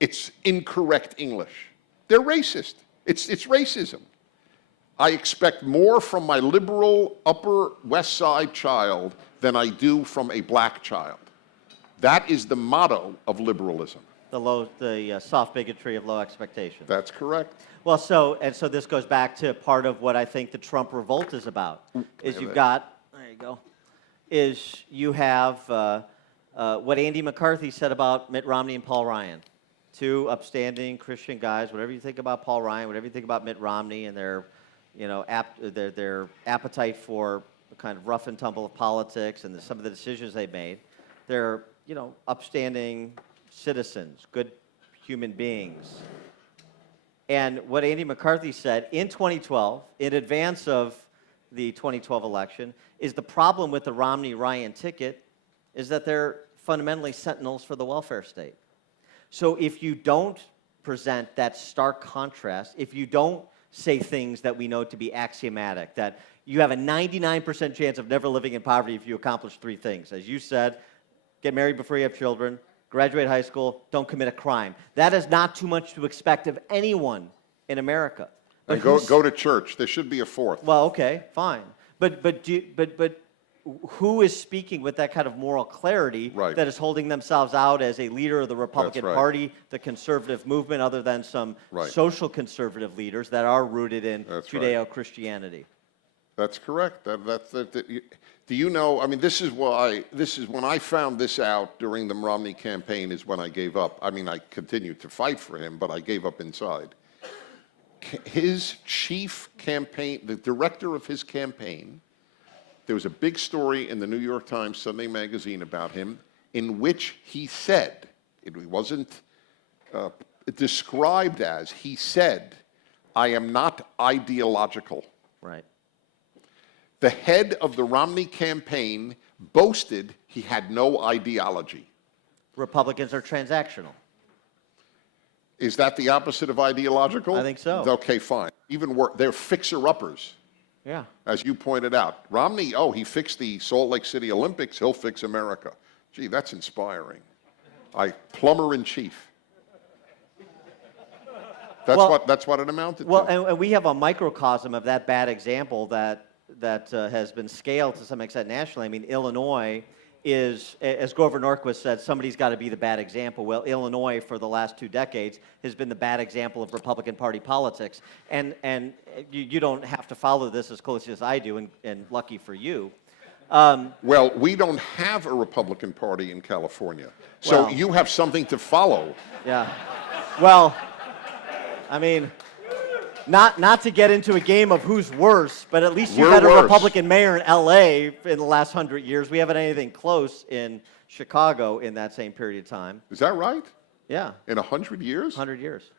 it's incorrect English. They're racist. It's racism. I expect more from my liberal Upper West Side child than I do from a black child. That is the motto of liberalism. The soft bigotry of low expectations. That's correct. Well, so this goes back to part of what I think the Trump revolt is about. Is you've got, there you go, is you have what Andy McCarthy said about Mitt Romney and Paul Ryan. Two upstanding Christian guys, whatever you think about Paul Ryan, whatever you think about Mitt Romney and their, their appetite for the kind of rough and tumble of politics and some of the decisions they made, they're, upstanding citizens, good human beings. And what Andy McCarthy said in 2012, in advance of the 2012 election, is the problem with the Romney-Ryan ticket is that they're fundamentally sentinels for the welfare state. So if you don't present that stark contrast, if you don't say things that we know to be axiomatic, that you have a 99% chance of never living in poverty if you accomplish three things. As you said, get married before you have children, graduate high school, don't commit a crime. That is not too much to expect of anyone in America. And go to church. There should be a fourth. Well, okay, fine. But who is speaking with that kind of moral clarity that is holding themselves out as a leader of the Republican Party, the conservative movement, other than some social conservative leaders that are rooted in Judeo-Christianity? That's correct. Do you know, I mean, this is when I found this out during the Romney campaign is when I gave up. I mean, I continued to fight for him, but I gave up inside. His chief campaign, the director of his campaign, there was a big story in the New York Times Sunday magazine about him in which he said, it wasn't described as, he said, I am not ideological. Right. The head of the Romney campaign boasted he had no ideology. Republicans are transactional. Is that the opposite of ideological? I think so. Okay, fine. Even worse, they're fixer-uppers. Yeah. As you pointed out. Romney, he fixed the Salt Lake City Olympics, he'll fix America. Gee, that's inspiring. Plumber in chief. That's what it amounted to. Well, and we have a microcosm of that bad example that has been scaled to some extent nationally. I mean, Illinois is, as Grover Norquist said, somebody's got to be the bad example. Well, Illinois, for the last 2 decades, has been the bad example of Republican Party politics. And you don't have to follow this as closely as I do, and lucky for you. Well, we don't have a Republican Party in California, so you have something to follow. Yeah. Well, I mean, not to get into a game of who's worse, but at least you've had a Republican mayor in L.A. in the last 100 years. We haven't anything close in Chicago in that same period of time. Is that right? Yeah. In 100 years? 100 years.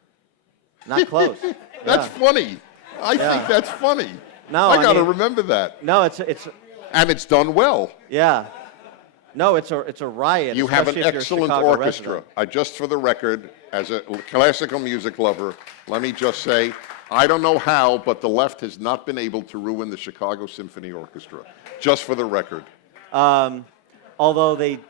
Not close. That's funny. I think that's funny. No, I got to remember that. No, it's and it's done well. Yeah. No, it's a riot. You have an excellent orchestra. Just for the record, as a classical music lover, let me just say, I don't know how, but the left has not been able to ruin the Chicago Symphony Orchestra. Just for the record. Although they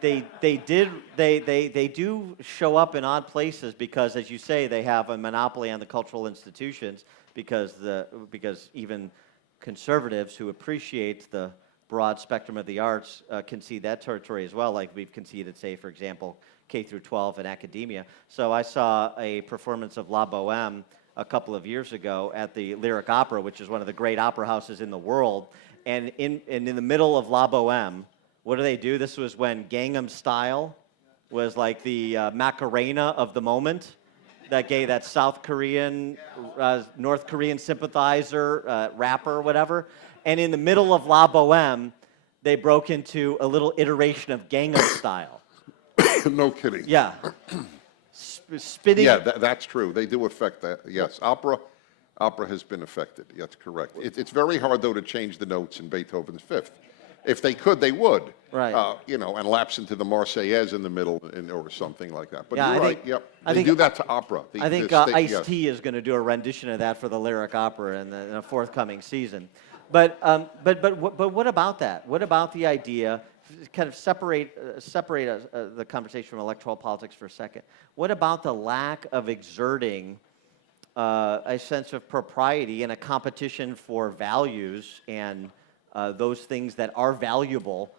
do show up in odd places because, as you say, they have a monopoly on the cultural institutions because even conservatives who appreciate the broad spectrum of the arts concede that territory as well, like we've conceded, say, for example, K through 12 in academia. So I saw a performance of La Boheme a couple of years ago at the Lyric Opera, which is one of the great opera houses in the world. And in the middle of La Boheme, what do? This was when Gangnam Style was like the Macarena of the moment. That South Korean, North Korean sympathizer, rapper, whatever. And in the middle of La Boheme, they broke into a little iteration of Gangnam Style. No kidding. Yeah. Spitting. Yeah, that's true. They do affect that. Yes, opera has been affected. That's correct. It's very hard, though, to change the notes in Beethoven's Fifth. If they could, they would. Right. And lapse into the Marseillaise in the middle or something like that. But Yeah, you're I right. think- Yep. I They think- do that to opera. I think Ice-T is going to do a rendition of that for the Lyric Opera in a forthcoming season. But what about that? What about the idea? Kind of separate the conversation from electoral politics for a second. What about the lack of exerting a sense of propriety in a competition for values and those things that are valuable?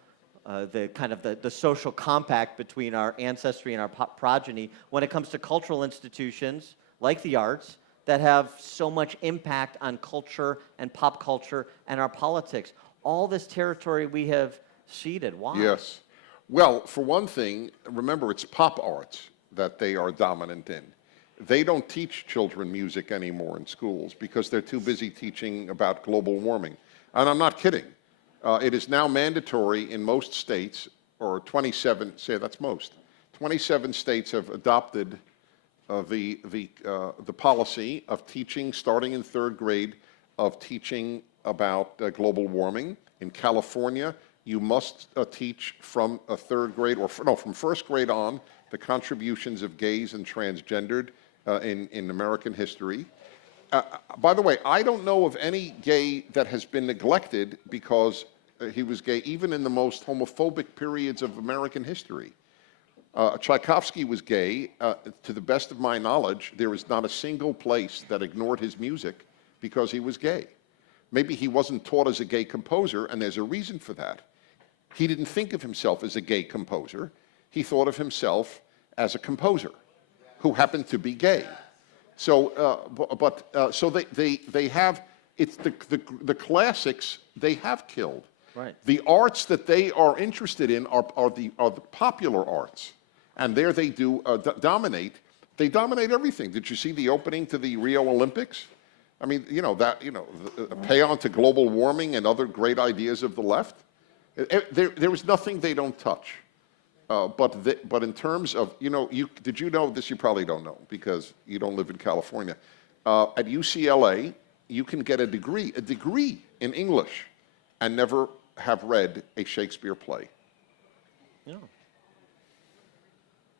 The social compact between our ancestry and our progeny when it comes to cultural institutions like the arts that have so much impact on culture and pop culture and our politics. All this territory we have ceded. Why? Yes. Well, for one thing, remember it's pop arts that they are dominant in. They don't teach children music anymore in schools because they're too busy teaching about global warming. And I'm not kidding. It is now mandatory in most states, or 27, say that's most. 27 states have adopted the policy of teaching, starting in 3rd grade, of teaching about global warming. In California, you must teach from 3rd grade, from 1st grade on, the contributions of gays and transgendered in American history. By the way, I don't know of any gay that has been neglected because he was gay, even in the most homophobic periods of American history. Tchaikovsky was gay. To the best of my knowledge, there is not a single place that ignored his music because he was gay. Maybe he wasn't taught as a gay composer, and there's a reason for that. He didn't think of himself as a gay composer. He thought of himself as a composer who happened to be gay. So, so they have, it's the classics they have killed. Right. The arts that they are interested in are the popular arts, and there they do dominate. They dominate everything. Did you see the opening to the Rio Olympics? I mean, a paean to global warming and other great ideas of the left. There is nothing they don't touch. But in terms of, did you know this? You probably don't know because you don't live in California. At UCLA, you can get a degree in English and never have read a Shakespeare play. Yeah.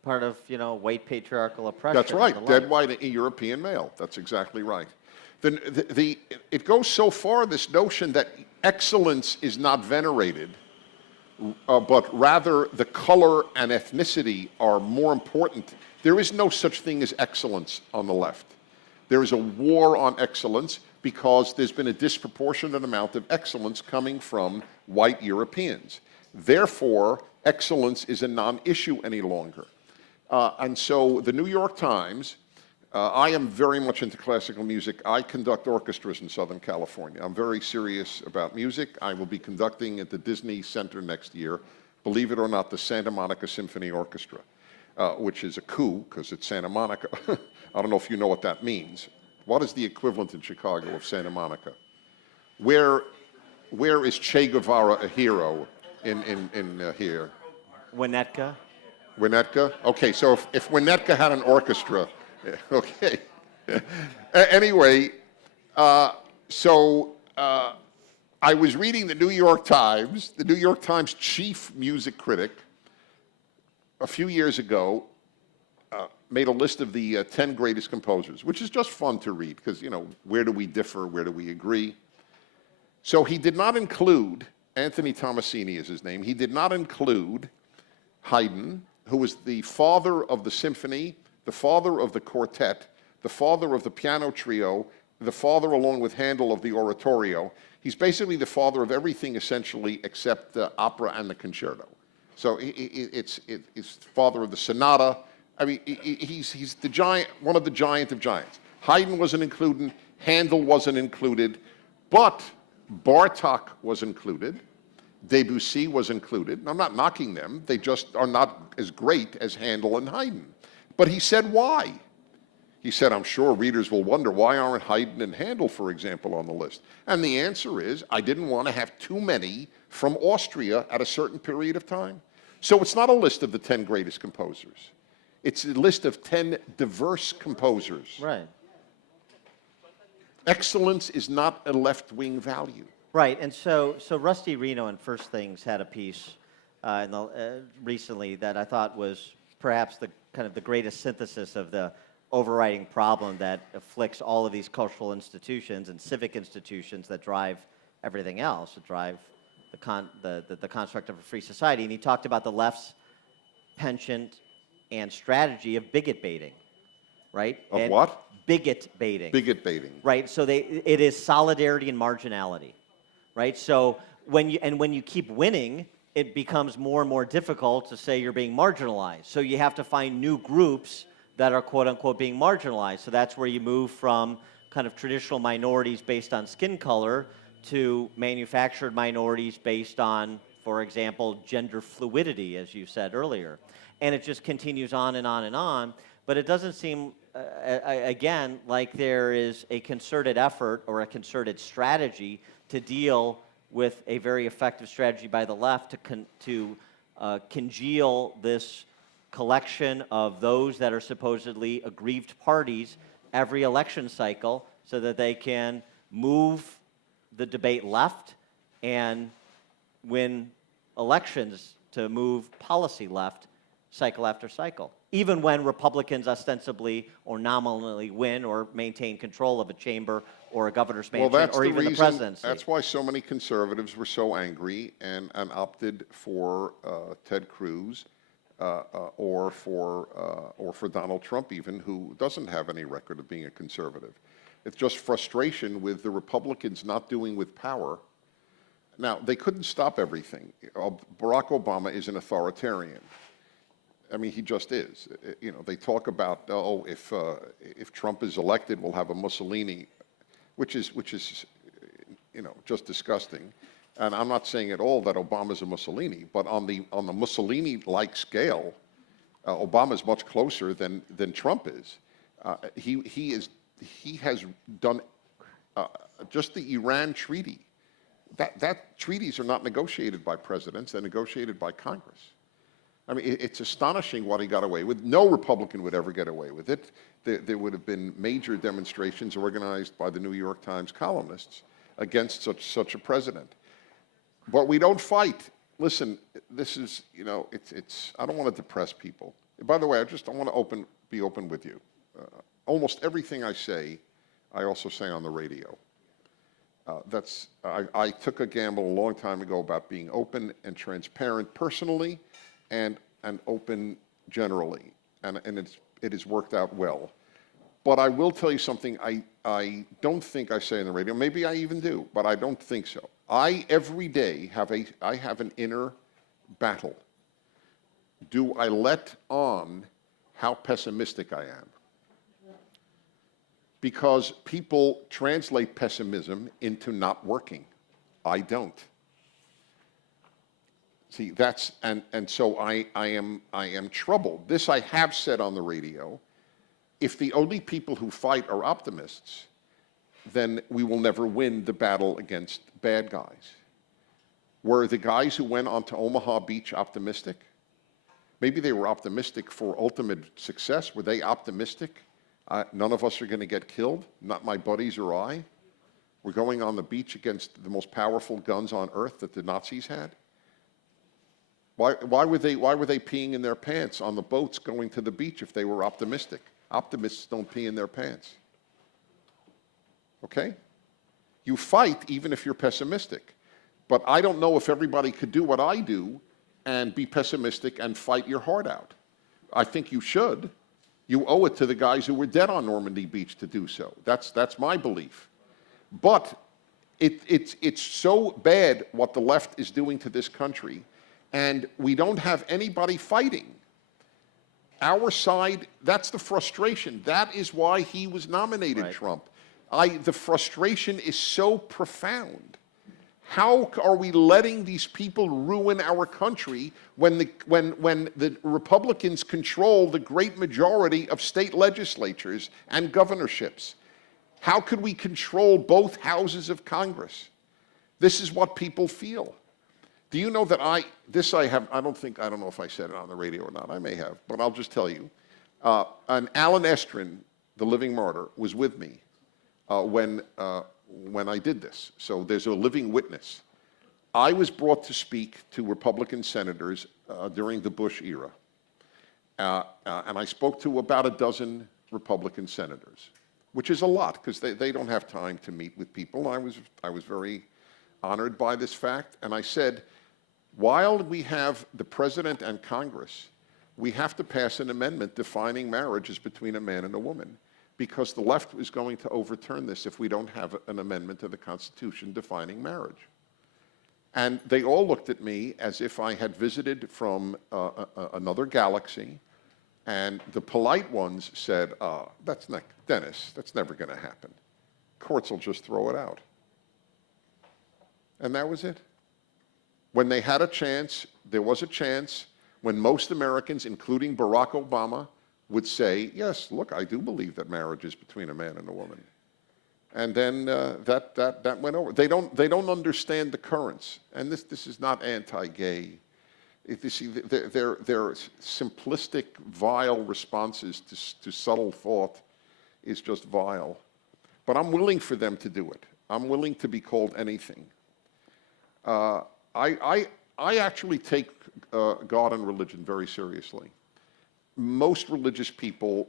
Part of, white patriarchal oppression. That's right, dead white European male. That's exactly right. It goes so far, this notion that excellence is not venerated, but rather the color and ethnicity are more important. There is no such thing as excellence on the left. There is a war on excellence because there's been a disproportionate amount of excellence coming from white Europeans. Therefore, excellence is a non-issue any longer. And so the New York Times, I am very much into classical music. I conduct orchestras in Southern California. I'm very serious about music. I will be conducting at the Disney Center next year, believe it or not, the Santa Monica Symphony Orchestra, which is a coup because it's Santa Monica. I don't know if you know what that means. What is the equivalent in Chicago of Santa Monica? Where is Che Guevara a hero in here? Winnetka. Winnetka? Okay, so if Winnetka had an orchestra, okay. Anyway, I was reading the New York Times chief music critic a few years ago made a list of the 10 greatest composers, which is just fun to read because, where do we differ, where do we agree? So he did not include, Anthony Tomasini is his name, he did not include Haydn, who was the father of the symphony, the father of the quartet, the father of the piano trio, the father, along with Handel, of the oratorio. He's basically the father of everything essentially except the opera and the concerto. So it's father of the sonata. I mean, he's the giant, one of the giant of giants. Haydn wasn't included, Handel wasn't included, but Bartók was included, Debussy was included. And I'm not knocking them, they just are not as great as Handel and Haydn. But he said why? He said, I'm sure readers will wonder, why aren't Haydn and Handel, for example, on the list? And the answer is, I didn't want to have too many from Austria at a certain period of time. So it's not a list of the 10 greatest composers. It's a list of 10 diverse composers. Right. Excellence is not a left-wing value. Right, and so Rusty Reno in First Things had a piece recently that I thought was perhaps the kind of the greatest synthesis of the overriding problem that afflicts all of these cultural institutions and civic institutions that drive everything else, that drive the construct of a free society. And he talked about the left's penchant and strategy of bigot baiting, right? Of what? Bigot baiting. Bigot baiting. Right, so it is solidarity and marginality, right? So when you keep winning, it becomes more and more difficult to say you're being marginalized. So you have to find new groups that are quote unquote being marginalized. So that's where you move from kind of traditional minorities based on skin color to manufactured minorities based on, for example, gender fluidity, as you said earlier. And it just continues on and on and on. But it doesn't seem, again, like there is a concerted effort or a concerted strategy to deal with a very effective strategy by the left to congeal this collection of those that are supposedly aggrieved parties every election cycle so that they can move the debate left and win elections to move policy left cycle after cycle, even when Republicans ostensibly or nominally win or maintain control of a chamber or a governor's mansion or even the presidency. That's why so many conservatives were so angry and opted for Ted Cruz or for Donald Trump even, who doesn't have any record of being a conservative. It's just frustration with the Republicans not doing with power. Now, they couldn't stop everything. Barack Obama is an authoritarian. I mean, he just is. You know, they talk about, oh, if Trump is elected, we'll have a Mussolini, which is, you know, just disgusting. And I'm not saying at all that Obama's a Mussolini, but on the Mussolini-like scale, Obama's much closer than Trump is. He has done just the Iran treaty. That treaties are not negotiated by presidents; they're negotiated by Congress. I mean, it's astonishing what he got away with. No Republican would ever get away with it. There would have been major demonstrations organized by the New York Times columnists against such a president. But we don't fight. Listen, this is, you know, I don't want to depress people. By the way, I want to be open with you. Almost everything I say, I also say on the radio. I took a gamble a long time ago about being open and transparent personally and open generally, and it has worked out well. But I will tell you something I don't think I say on the radio. Maybe I even do, but I don't think so. I every day have an inner battle. Do I let on how pessimistic I am? Because people translate pessimism into not working. I don't. See, so I am troubled. This I have said on the radio. If the only people who fight are optimists, then we will never win the battle against bad guys. Were the guys who went onto Omaha Beach optimistic? Maybe they were optimistic for ultimate success. Were they optimistic? None of us are going to get killed, not my buddies or I. We're going on the beach against the most powerful guns on earth that the Nazis had. Why were they peeing in their pants on the boats going to the beach if they were optimistic? Optimists don't pee in their pants. Okay? You fight even if you're pessimistic. But I don't know if everybody could do what I do and be pessimistic and fight your heart out. I think you should. You owe it to the guys who were dead on Normandy Beach to do so. That's my belief. But It's so bad what the left is doing to this country, and we don't have anybody fighting. Our side, that's the frustration. That is why he was nominated, Right. Trump. The frustration is so profound. How are we letting these people ruin our country when the Republicans control the great majority of state legislatures and governorships? How could we control both houses of Congress? This is what people feel. Do you know that I don't know if I said it on the radio or not. I may have, but I'll just tell you. And Alan Estrin, the living martyr, was with me when I did this. So there's a living witness. I was brought to speak to Republican senators during the Bush era. And I spoke to about a dozen Republican senators, which is a lot because they don't have time to meet with people. I was very honored by this fact. And I said, while we have the president and Congress, we have to pass an amendment defining marriage as between a man and a woman, because the left is going to overturn this if we don't have an amendment to the Constitution defining marriage. And they all looked at me as if I had visited from another galaxy, and the polite ones said, that's not, Dennis, that's never going to happen. Courts will just throw it out. And that was it. When they had a chance, there was a chance when most Americans, including Barack Obama, would say, yes, look, I do believe that marriage is between a man and a woman. And then that went over. They don't understand the currents. And this is not anti-gay. You see, their simplistic, vile responses to subtle thought is just vile. But I'm willing for them to do it. I'm willing to be called anything. I actually take God and religion very seriously. Most religious people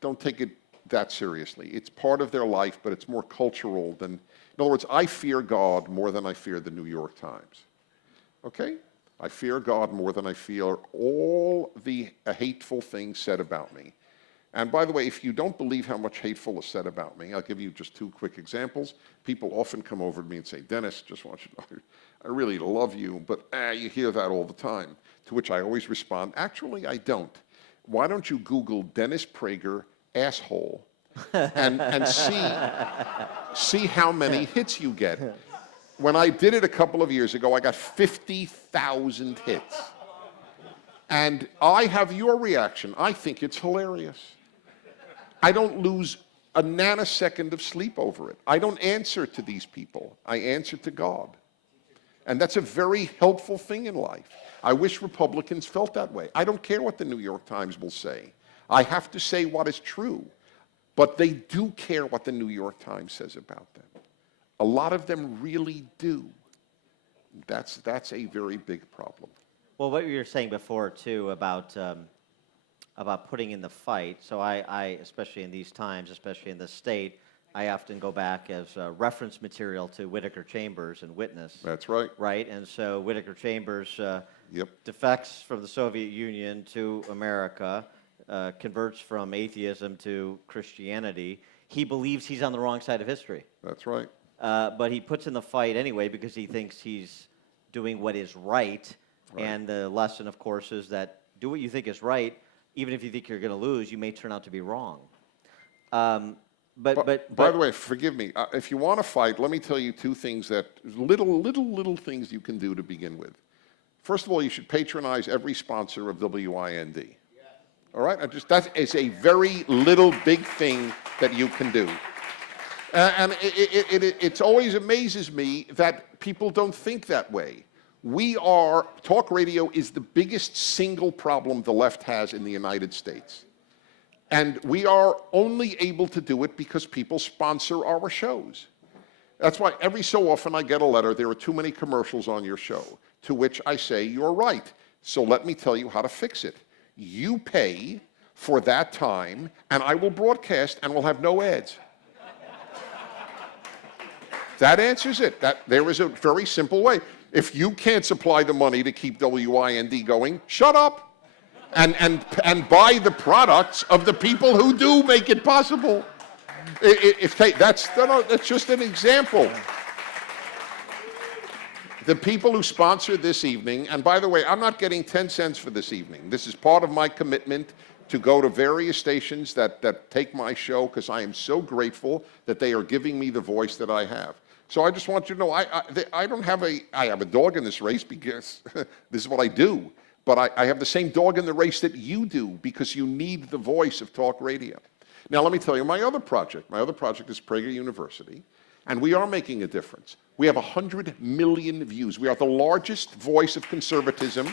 don't take it that seriously. It's part of their life, but it's more cultural than, in other words, I fear God more than I fear the New York Times. Okay? I fear God more than I fear all the hateful things said about me. And by the way, if you don't believe how much hateful is said about me, I'll give you just two quick examples. People often come over to me and say, Dennis, just want you to know, I really love you, but you hear that all the time. To which I always respond, actually, I don't. Why don't you Google Dennis Prager asshole and see how many hits you get. When I did it a couple of years ago, I got 50,000 hits. And I have your reaction. I think it's hilarious. I don't lose a nanosecond of sleep over it. I don't answer to these people. I answer to God. And that's a very helpful thing in life. I wish Republicans felt that way. I don't care what the New York Times will say. I have to say what is true. But they do care what the New York Times says about them. A lot of them really do. That's a very big problem. Well, what you were saying before, too, about putting in the fight. So I, especially in these times, especially in this state, I often go back as reference material to Whittaker Chambers and Witness. That's right. Right? And so Whittaker Chambers defects from the Soviet Union to America, converts from atheism to Christianity. He believes he's on the wrong side of history. That's right. But he puts in the fight anyway because he thinks he's doing what is right. And the lesson, of course, is that do what you think is right. Even if you think you're going to lose, you may turn out to be wrong. But by the way, forgive me. If you want to fight, let me tell you two things that little things you can do to begin with. First of all, you should patronize every sponsor of WIND. Yes. All right? That is a very little big thing that you can do. And it always amazes me that people don't think that way. Talk radio is the biggest single problem the left has in the United States. And we are only able to do it because people sponsor our shows. That's why every so often I get a letter, there are too many commercials on your show, to which I say, you're right. So let me tell you how to fix it. You pay for that time, and I will broadcast, and we'll have no ads. That answers it. There is a very simple way. If you can't supply the money to keep WIND going, shut up. And buy the products of the people who do make it possible. That's just an example. the people who sponsored this evening, and by the way, I'm not getting 10 cents for this evening. This is part of my commitment to go to various stations that take my show, because I am so grateful that they are giving me the voice that I have. So I just want you to know, I don't have I have a dog in this race because this is what I do. But I have the same dog in the race that you do, because you need the voice of talk radio. Now, let me tell you my other project. My other project is Prager University, and we are making a difference. We have 100 million views. We are the largest voice of conservatism.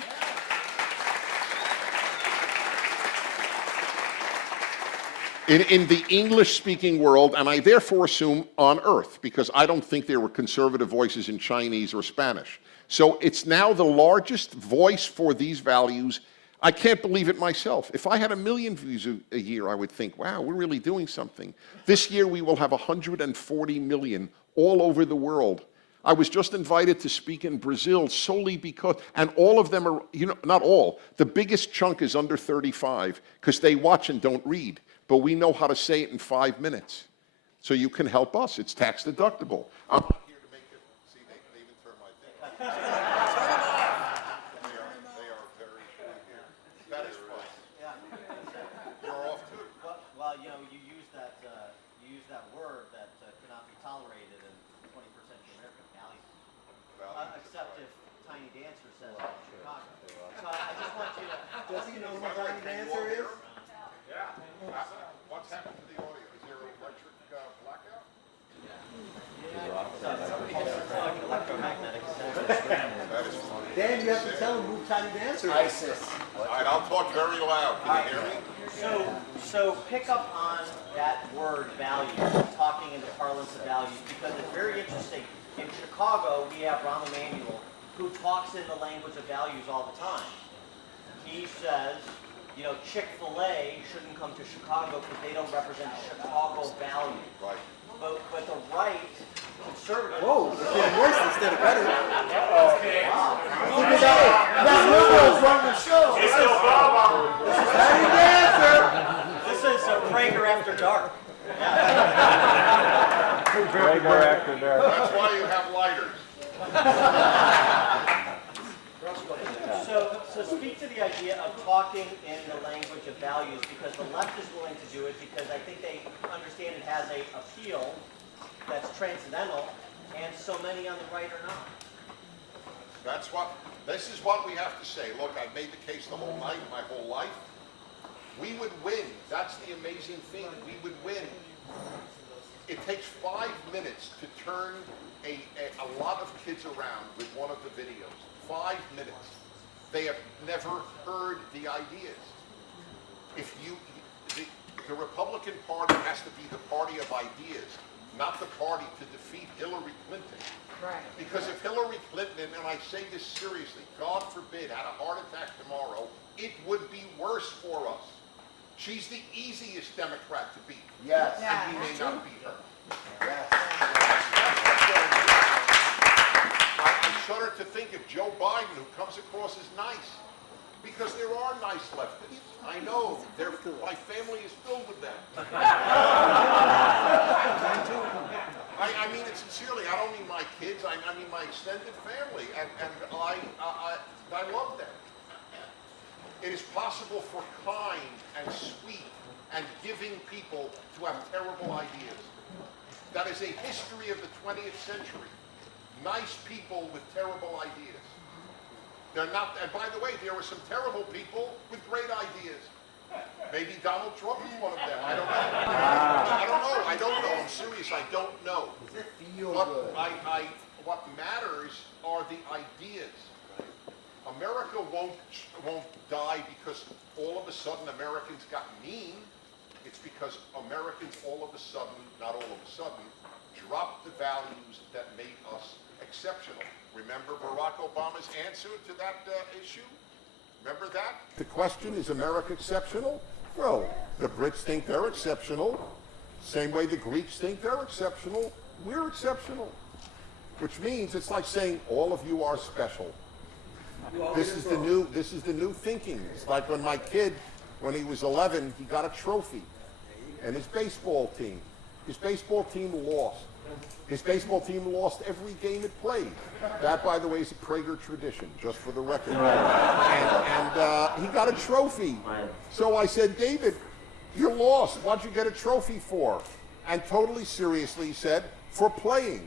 In the English-speaking world, and I therefore assume on Earth, because I don't think there were conservative voices in Chinese or Spanish. So it's now the largest voice for these values. I can't believe it myself. If I had 1 million views a year, I would think, wow, we're really doing something. This year we will have 140 million all over the world. I was just invited to speak in Brazil solely because, and all of them are, not all, the biggest chunk is under 35, because they watch and don't read. But we know how to say it in 5 minutes. So you can help us. It's tax deductible. I'm not here to make it. See, they even turn my thing off. They are very good here. That is fun. Yeah. You're off too. Well, you use that word that cannot be tolerated in 21st century American values. Except if Tiny Dancer says it in Chicago. So I just want you to. Does he know who By the way, Tiny can you Dancer all is? hear? Yeah. What's happened to the audio? Is there an electric blackout? Electromagnetic. That is funny. Dan, you have to tell him who Tiny Dancer is. ISIS. All right, I'll talk very loud. Can you hear me? So pick up on that word values, talking in the parlance of values, because it's very interesting. In Chicago, we have Rahm Emanuel, who talks in the language of values all the time. He says, Chick-fil-A shouldn't come to Chicago because they don't represent Chicago values. Right. But the right, conservative. Whoa, it's getting worse instead of better. Wow. Look at that. That liberals run the show. This is Tiny Dancer. This is Prager after dark. Prager after dark. That's why you have lighters. So speak to the idea of talking in the language of values, because the left is willing to do it because I think they understand it has a appeal that's transcendental, and so many on the right are not. This is what we have to say. Look, I've made the case the whole night, my whole life. We would win. That's the amazing thing. We would win. It takes 5 minutes to turn a lot of kids around with one of the videos. 5 minutes. They have never heard the ideas. The Republican Party has to be the party of ideas, not the party to defeat Hillary Clinton. Right. Because if Hillary Clinton, and I say this seriously, God forbid, had a heart attack tomorrow, it would be worse for us. She's the easiest Democrat to beat. Yes. And we may not beat her. Yes. I shudder to think of Joe Biden, who comes across as nice, because there are nice leftists. I know. My family is filled with them. I mean it sincerely. I don't mean my kids. I mean my extended family, and I love them. It is possible for kind and sweet and giving people to have terrible ideas. That is a history of the 20th century. Nice people with terrible ideas. They're not, and by the way, there were some terrible people with great ideas. Maybe Donald Trump is one of them. I don't know. I don't know. I'm serious. I don't know. What matters are the ideas. America won't die because all of a sudden Americans got mean. It's because Americans all of a sudden, not all of a sudden, dropped the values that made us exceptional. Remember Barack Obama's answer to that issue? Remember that? The question, is America exceptional? Well, the Brits think they're exceptional. Same way the Greeks think they're exceptional. We're exceptional. Which means it's like saying all of you are special. This is the new thinking. It's like when my kid, when he was 11, he got a trophy. And his baseball team lost. His baseball team lost every game it played. That, by the way, is a Prager tradition, just for the record. And he got a trophy. So I said, David, you lost. What'd you get a trophy for? And totally seriously he said, for playing.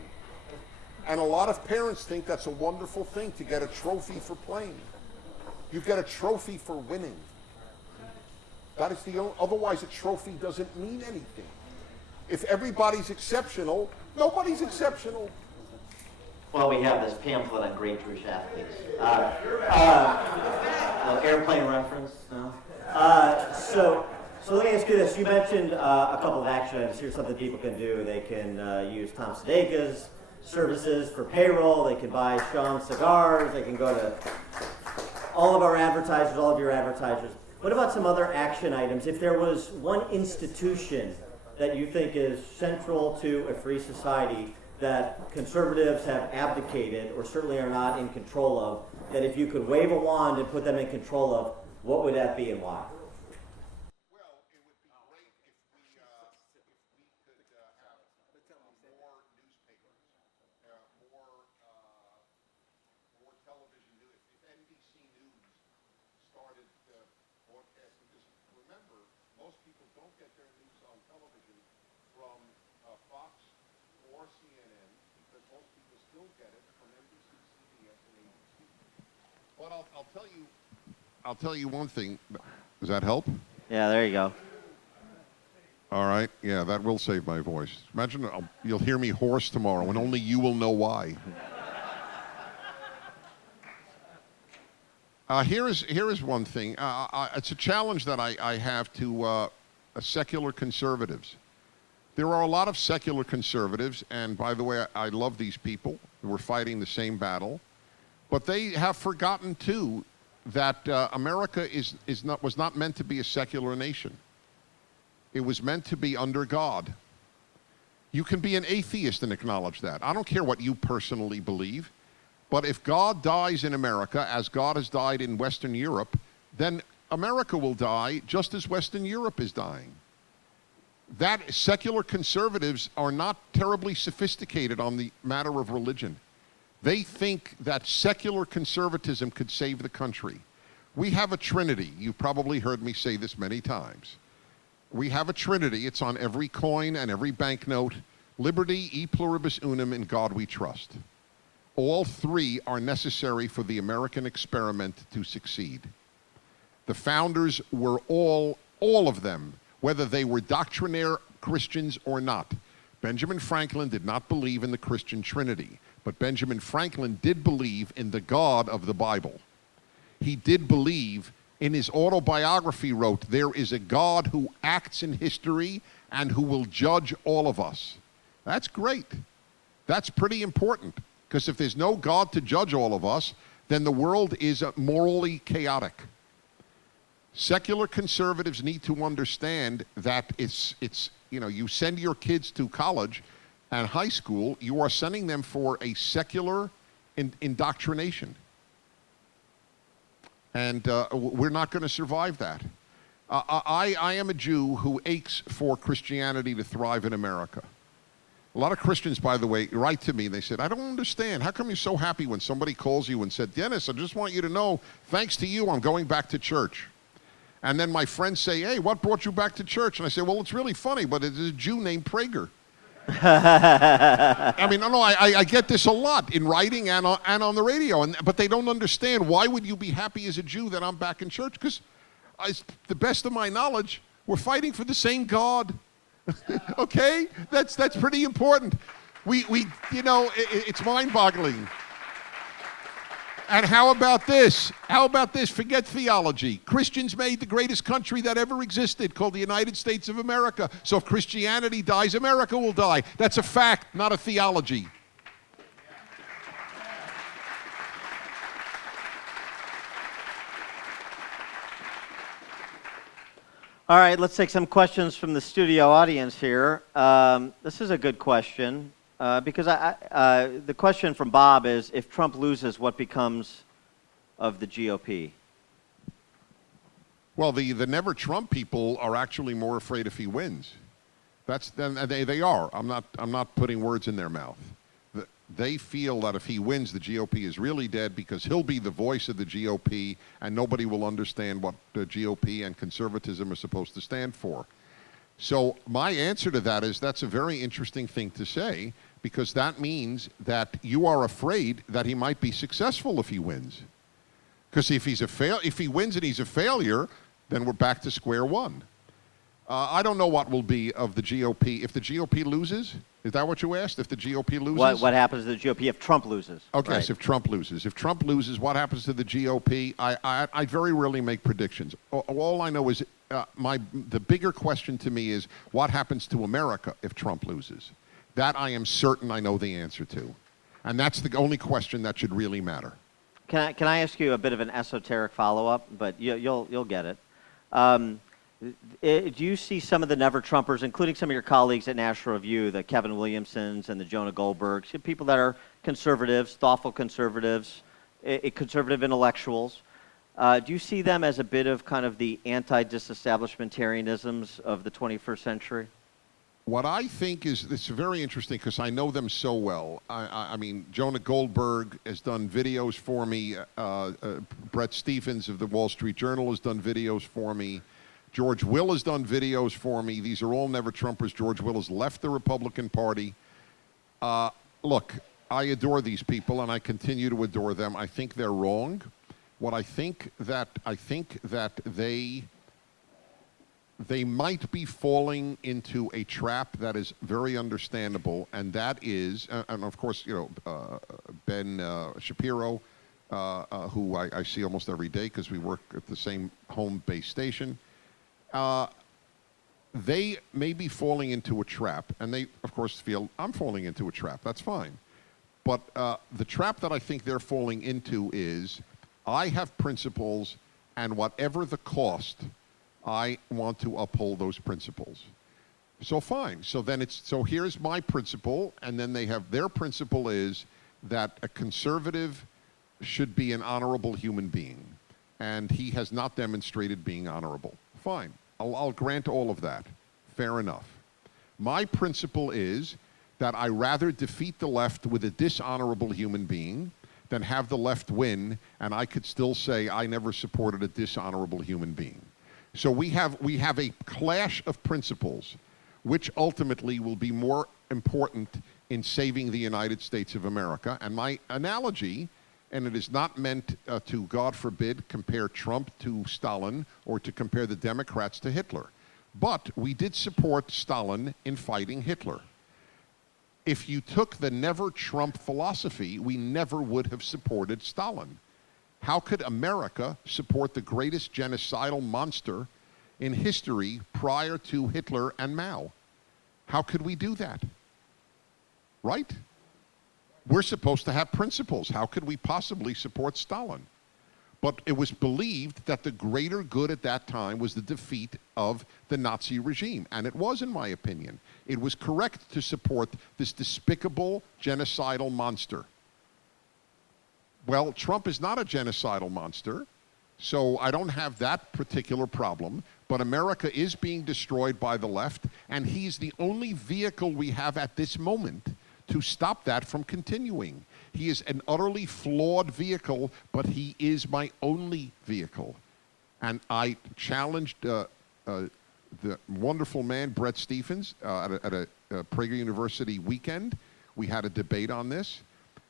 And a lot of parents think that's a wonderful thing, to get a trophy for playing. You get a trophy for winning. That is the only, otherwise a trophy doesn't mean anything. If everybody's exceptional, nobody's exceptional. Well, we have this pamphlet on great Jewish athletes. Airplane reference, no? So let me ask you this. You mentioned a couple of action items. Here's something people can do. They can use Tom Sadeka's services for payroll. They can buy Sean cigars. They can go to all of our advertisers, all of your advertisers. What about some other action items? If there was one institution that you think is central to a free society that conservatives have abdicated or certainly are not in control of, that if you could wave a wand and put them in control of, what would that be and why? Well, it would be great if we could have more newspapers, more television news. If NBC News started broadcasting, because remember, most people don't get their news on television from Fox or CNN, because most people still get it from NBC, CBS, and ABC. But I'll tell you one thing. Does that help? Yeah, there you go. All right. Yeah, that will save my voice. Imagine you'll hear me hoarse tomorrow, and only you will know why. Here is one thing. It's a challenge that I have to secular conservatives. There are a lot of secular conservatives, and by the way, I love these people. We're fighting the same battle. But they have forgotten, too, that America was not meant to be a secular nation. It was meant to be under God. You can be an atheist and acknowledge that. I don't care what you personally believe. But if God dies in America, as God has died in Western Europe, then America will die just as Western Europe is dying. That secular conservatives are not terribly sophisticated on the matter of religion. They think that secular conservatism could save the country. We have a trinity. You've probably heard me say this many times. We have a trinity. It's on every coin and every banknote. Liberty, e pluribus unum, in God we trust. All three are necessary for the American experiment to succeed. The founders were all of them, whether they were doctrinaire Christians or not. Benjamin Franklin did not believe in the Christian Trinity, but Benjamin Franklin did believe in the God of the Bible. He did believe, in his autobiography wrote, there is a God who acts in history and who will judge all of us. That's great. That's pretty important. Because if there's no God to judge all of us, then the world is morally chaotic. Secular conservatives need to understand that you send your kids to college and high school, you are sending them for a secular indoctrination. And we're not going to survive that. I am a Jew who aches for Christianity to thrive in America. A lot of Christians, by the way, write to me. They said, I don't understand. How come you're so happy when somebody calls you and said, Dennis, I just want you to know, thanks to you, I'm going back to church. And then my friends say, hey, what brought you back to church? And I say, well, it's really funny, but it's a Jew named Prager. I mean, I get this a lot in writing and on the radio, but they don't understand. Why would you be happy as a Jew that I'm back in church? Because, to the best of my knowledge, we're fighting for the same God. Okay? That's pretty important. It's mind-boggling. And how about this? Forget theology. Christians made the greatest country that ever existed, called the United States of America. So if Christianity dies, America will die. That's a fact, not a theology. All right, let's take some questions from the studio audience here. This is a good question because the question from Bob is, if Trump loses, what becomes of the GOP? Well, the never Trump people are actually more afraid if he wins. They are. I'm not putting words in their mouth. They feel that if he wins, the GOP is really dead because he'll be the voice of the GOP and nobody will understand what the GOP and conservatism are supposed to stand for. So my answer to that is that's a very interesting thing to say, because that means that you are afraid that he might be successful if he wins. Because if he wins and he's a failure, then we're back to square one. I don't know what will be of the GOP if the GOP loses. Is that what you asked? If the GOP loses? What happens to the GOP if Trump loses? Okay, Right. so if Trump loses. If Trump loses, what happens to the GOP? I very rarely make predictions. All I know is the bigger question to me is what happens to America if Trump loses? That I am certain I know the answer to. And that's the only question that should really matter. Can I ask you a bit of an esoteric follow-up? But you'll get it. Do you see some of the never-Trumpers, including some of your colleagues at National Review, the Kevin Williamsons and the Jonah Goldbergs, people that are conservatives, thoughtful conservatives, conservative intellectuals, do you see them as a bit of kind of the anti-disestablishmentarianisms of the 21st century? What I think is, it's very interesting because I know them so well. I mean, Jonah Goldberg has done videos for me. Bret Stephens of the Wall Street Journal has done videos for me. George Will has done videos for me. These are all never-Trumpers. George Will has left the Republican Party. Look, I adore these people, and I continue to adore them. I think they're wrong. What I think that they might be falling into a trap that is very understandable, and that is, and of course, you know, Ben Shapiro, who I see almost every day because we work at the same home-based station. They may be falling into a trap, and they, of course, feel I'm falling into a trap. That's fine. But the trap that I think they're falling into is I have principles, and whatever the cost, I want to uphold those principles. So fine. So then so here's my principle, and then they have their principle is that a conservative should be an honorable human being, and he has not demonstrated being honorable. Fine. I'll grant all of that. Fair enough. My principle is that I rather defeat the left with a dishonorable human being than have the left win, and I could still say I never supported a dishonorable human being. So we have a clash of principles, which ultimately will be more important in saving the United States of America. And my analogy, and it is not meant to, God forbid, compare Trump to Stalin or to compare the Democrats to Hitler. But we did support Stalin in fighting Hitler. If you took the never-Trump philosophy, we never would have supported Stalin. How could America support the greatest genocidal monster in history prior to Hitler and Mao? How could we do that? Right? We're supposed to have principles. How could we possibly support Stalin? But it was believed that the greater good at that time was the defeat of the Nazi regime. And it was, in my opinion. It was correct to support this despicable genocidal monster. Well, Trump is not a genocidal monster, so I don't have that particular problem. But America is being destroyed by the left, and he's the only vehicle we have at this moment to stop that from continuing. He is an utterly flawed vehicle, but he is my only vehicle. And I challenged the wonderful man, Bret Stephens, at a Prager University weekend. We had a debate on this.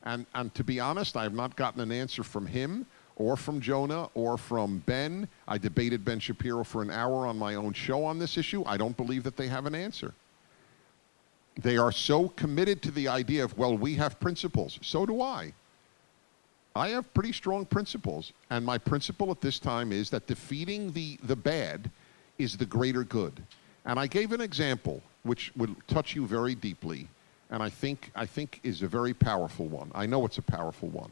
And to be honest, I have not gotten an answer from him or from Jonah or from Ben. I debated Ben Shapiro for an hour on my own show on this issue. I don't believe that they have an answer. They are so committed to the idea of, well, we have principles. So do I. I have pretty strong principles. And my principle at this time is that defeating the bad is the greater good. And I gave an example which would touch you very deeply, and I think is a very powerful one. I know it's a powerful one.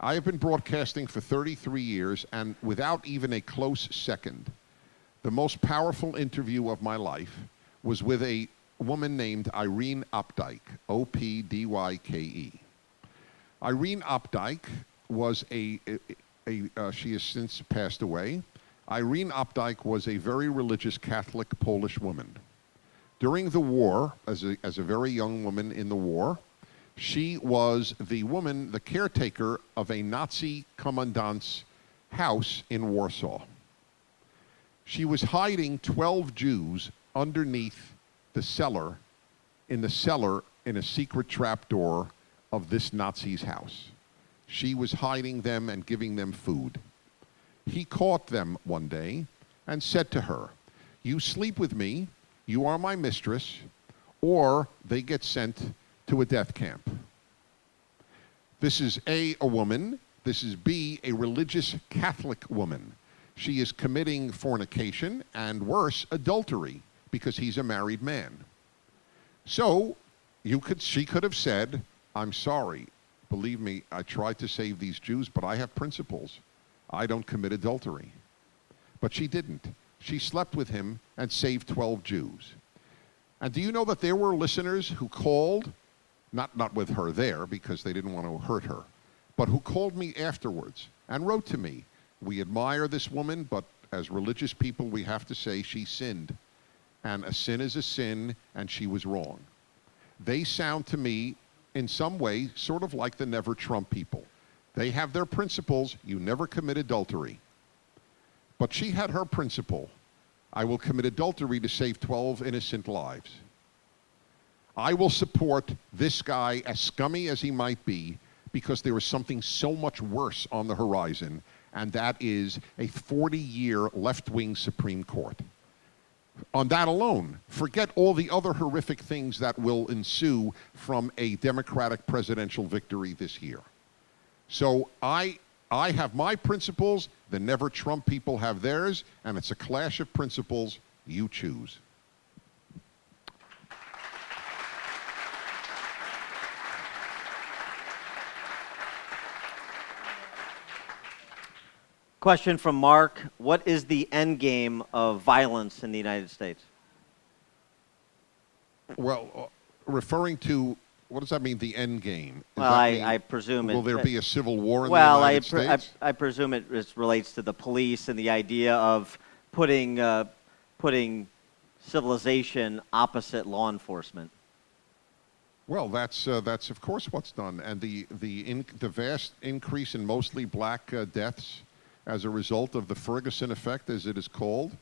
I have been broadcasting for 33 years, and without even a close second, the most powerful interview of my life was with a woman named Irene Opdyke, O-P-D-Y-K-E. Irene Opdyke was she has since passed away. Irene Opdyke was a very religious Catholic Polish woman. During the war, as a very young woman in the war, she was the woman, the caretaker of a Nazi commandant's house in Warsaw. She was hiding 12 Jews underneath the cellar, in a secret trapdoor of this Nazi's house. She was hiding them and giving them food. He caught them one day and said to her, "You sleep with me, you are my mistress, or they get sent to a death camp." This is A, a woman. This is B, a religious Catholic woman. She is committing fornication and worse, adultery, because he's a married man. So she could have said, "I'm sorry. Believe me, I tried to save these Jews, but I have principles. I don't commit adultery." But she didn't. She slept with him and saved 12 Jews. And do you know that there were listeners who called, not with her there because they didn't want to hurt her, but who called me afterwards and wrote to me, "We admire this woman, but as religious people we have to say she sinned. And a sin is a sin, and she was wrong." They sound to me in some way sort of like the Never Trump people. They have their principles. You never commit adultery. But she had her principle. I will commit adultery to save 12 innocent lives. I will support this guy, as scummy as he might be, because there is something so much worse on the horizon, and that is a 40-year left-wing Supreme Court. On that alone, forget all the other horrific things that will ensue from a Democratic presidential victory this year. So I have my principles, the Never Trump people have theirs, and it's a clash of principles. You choose. Question from Mark. What is the end game of violence in the United States? Well, referring to, what does that mean, the end game? Does Well, that mean, I presume it... will there be a civil war in well, the United States? I presume it relates to the police and the idea of putting civilization opposite law enforcement. Well, that's of course what's done, and the vast increase in mostly black deaths as a result of the Ferguson effect, as it is called,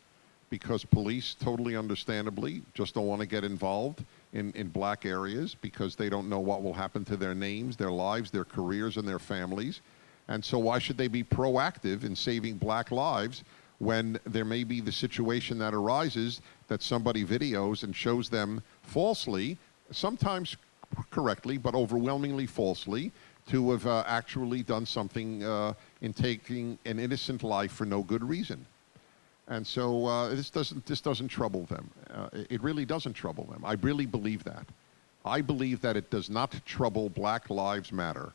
because police, totally understandably, just don't want to get involved in black areas because they don't know what will happen to their names, their lives, their careers, and their families. And so why should they be proactive in saving black lives when there may be the situation that arises that somebody videos and shows them falsely, sometimes correctly, but overwhelmingly falsely, to have actually done something in taking an innocent life for no good reason. And so this doesn't trouble them. It really doesn't trouble them. I really believe that. I believe that it does not trouble Black Lives Matter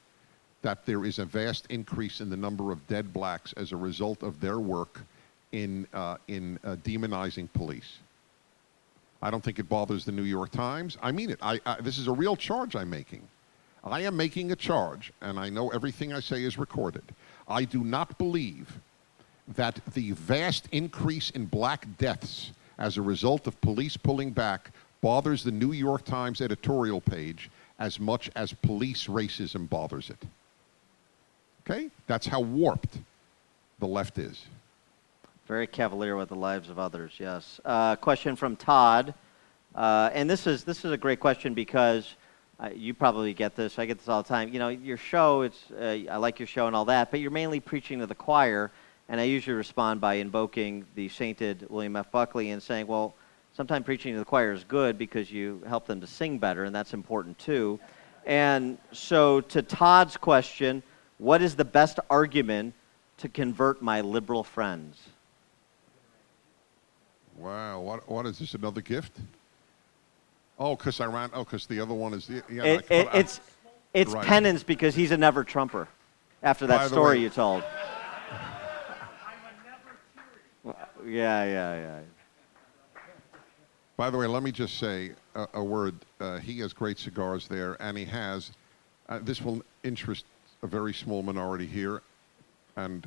that there is a vast increase in the number of dead blacks as a result of their work in demonizing police. I don't think it bothers the New York Times. I mean it. This is a real charge I'm making. I am making a charge, and I know everything I say is recorded. I do not believe that the vast increase in black deaths as a result of police pulling back bothers the New York Times editorial page as much as police racism bothers it. Okay? That's how warped the left is. Very cavalier with the lives of others, yes. Question from Todd. And this is a great question because you probably get this. I get this all the time. You know, your show, I like your show and all that, but you're mainly preaching to the choir. And I usually respond by invoking the sainted William F. Buckley and saying, well, sometimes preaching to the choir is good because you help them to sing better, and that's important too. And so to Todd's question, what is the best argument to convert my liberal friends? Wow, what is this, another gift? Oh, because the other one is, it's right. penance because he's a never Trumper after that story you told. Yeah. By the way, let me just say a word. He has great cigars there, and he has, this will interest a very small minority here, and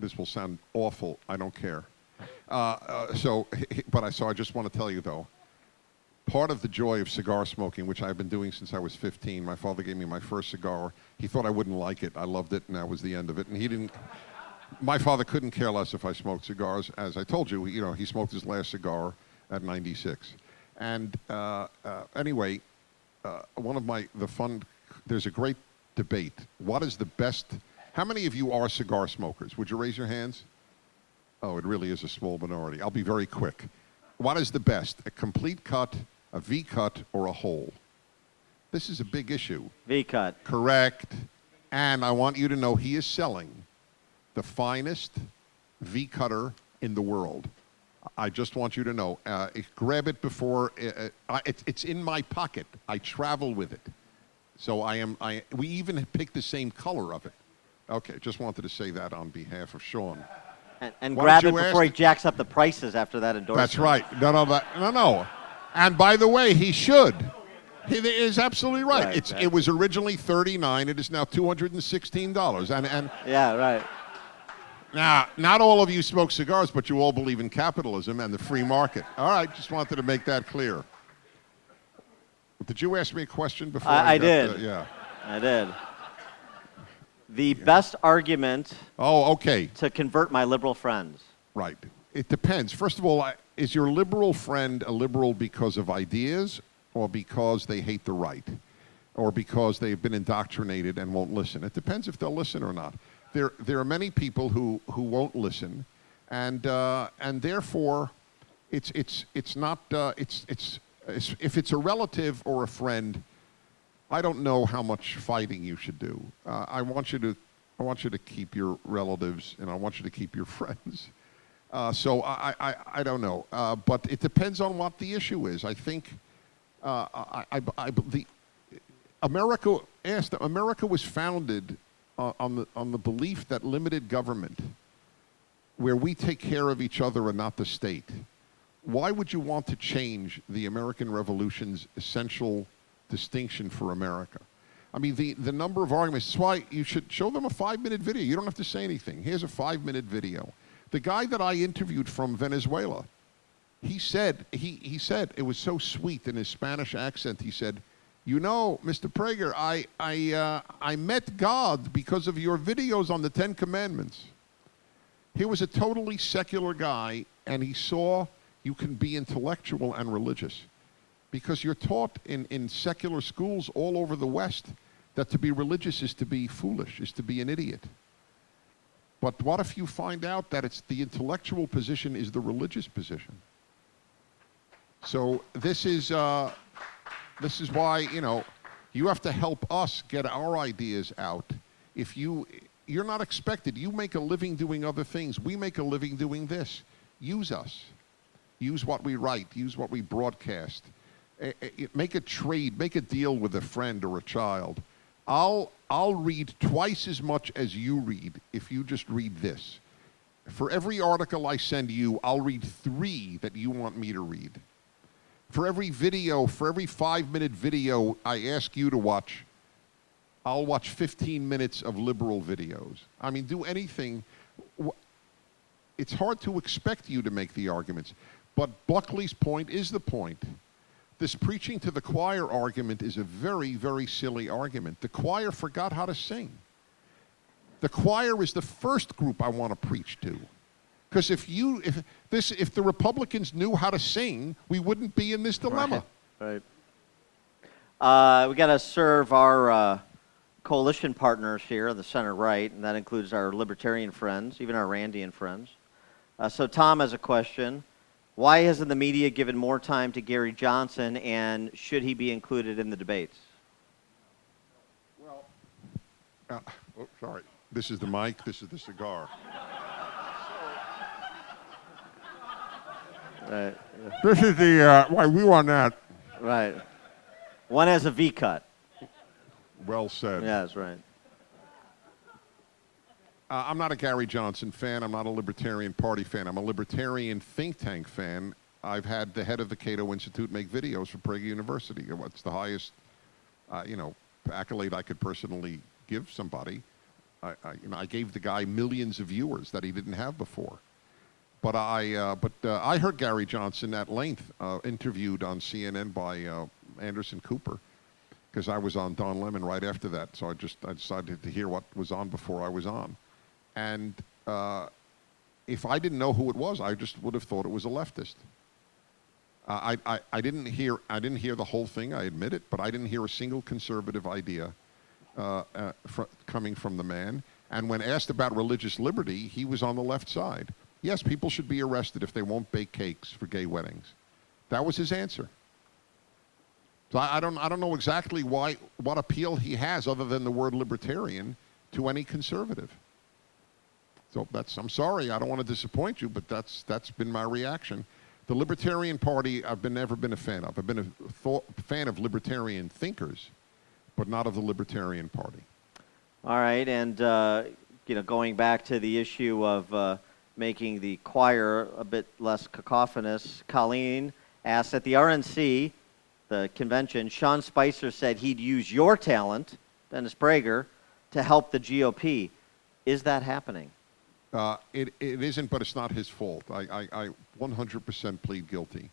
this will sound awful. I don't care. So I just want to tell you, though, part of the joy of cigar smoking, which I've been doing since I was 15. My father gave me my first cigar. He thought I wouldn't like it. I loved it, and that was the end of it. And he didn't. My father couldn't care less if I smoked cigars. As I told you, he smoked his last cigar at 96. And anyway, there's a great debate. What is the best? How many of you are cigar smokers? Would you raise your hands? Oh, it really is a small minority. I'll be very quick. What is the best? A complete cut, a V cut, or a hole? This is a big issue. V cut. Correct. And I want you to know he is selling the finest V cutter in the world. I just want you to know. Grab it before. It's in my pocket. I travel with it. So we even picked the same color of it. Okay, just wanted to say that on behalf of Sean. And Why grab don't it you before he ask- jacks up the prices after that endorsement. That's right. No. And by the way, he should. He is absolutely right. Right, It exactly. was originally $39. It is now $216. And Yeah, right. now, not all of you smoke cigars, but you all believe in capitalism and the free market. All right, just wanted to make that clear. Did you ask me a question before? I got did. Yeah. I did. The best argument Oh, okay. to convert my liberal friends. Right. It depends. First of all, is your liberal friend a liberal because of ideas or because they hate the right or because they've been indoctrinated and won't listen? It depends if they'll listen or not. There are many people who won't listen, and therefore it's not if it's a relative or a friend, I don't know how much fighting you should do. I want you to keep your relatives, and I want you to keep your friends. So I don't know, but it depends on what the issue is. I think America was founded on the belief that limited government, where we take care of each other and not the state. Why would you want to change the American Revolution's essential distinction for America? I mean, the number of arguments. That's why you should show them a 5-minute video. You don't have to say anything. Here's a 5-minute video. The guy that I interviewed from Venezuela, he said it was so sweet in his Spanish accent. He said, "You know, Mr. Prager, I met God because of your videos on the Ten Commandments." He was a totally secular guy, and he saw you can be intellectual and religious. Because you're taught in secular schools all over the West that to be religious is to be foolish, is to be an idiot. But what if you find out that it's the intellectual position is the religious position? So this is why, you have to help us get our ideas out. If you're not expected. You make a living doing other things. We make a living doing this. Use us. Use what we write. Use what we broadcast. Make a trade. Make a deal with a friend or a child. I'll read twice as much as you read if you just read this. For every article I send you, I'll read 3 that you want me to read. For every video, for every 5-minute video I ask you to watch, I'll watch 15 minutes of liberal videos. I mean, do anything. It's hard to expect you to make the arguments, but Buckley's point is the point. This preaching to the choir argument is a very, very silly argument. The choir forgot how to sing. The choir is the first group I want to preach to. Because if the Republicans knew how to sing, we wouldn't be in this dilemma. Right. We got to serve our coalition partners here on the center right, and that includes our libertarian friends, even our Randian friends. So Tom has a question. Why hasn't the media given more time to Gary Johnson, and should he be included in the debates? Well, sorry. This is the mic. This is the cigar. Right. This is the, why we want that. Right. One has a V cut. Well said. Yeah, that's right. I'm not a Gary Johnson fan. I'm not a Libertarian Party fan. I'm a Libertarian think tank fan. I've had the head of the Cato Institute make videos for Prager University. What's the highest, accolade I could personally give somebody? I gave the guy millions of viewers that he didn't have before. But I heard Gary Johnson at length interviewed on CNN by Anderson Cooper, because I was on Don Lemon right after that. So I decided to hear what was on before I was on. And if I didn't know who it was, I just would have thought it was a leftist. I didn't hear the whole thing, I admit it, but I didn't hear a single conservative idea coming from the man. And when asked about religious liberty, he was on the left side. Yes, people should be arrested if they won't bake cakes for gay weddings. That was his answer. So I don't know exactly what appeal he has other than the word libertarian to any conservative. So I'm sorry, I don't want to disappoint you, but that's been my reaction. The Libertarian Party, I've never been a fan of. I've been a fan of libertarian thinkers, but not of the Libertarian Party. All right, and going back to the issue of making the choir a bit less cacophonous, Colleen asked at the RNC, the convention, Sean Spicer said he'd use your talent, Dennis Prager, to help the GOP. Is that happening? It isn't, but it's not his fault. I 100% plead guilty.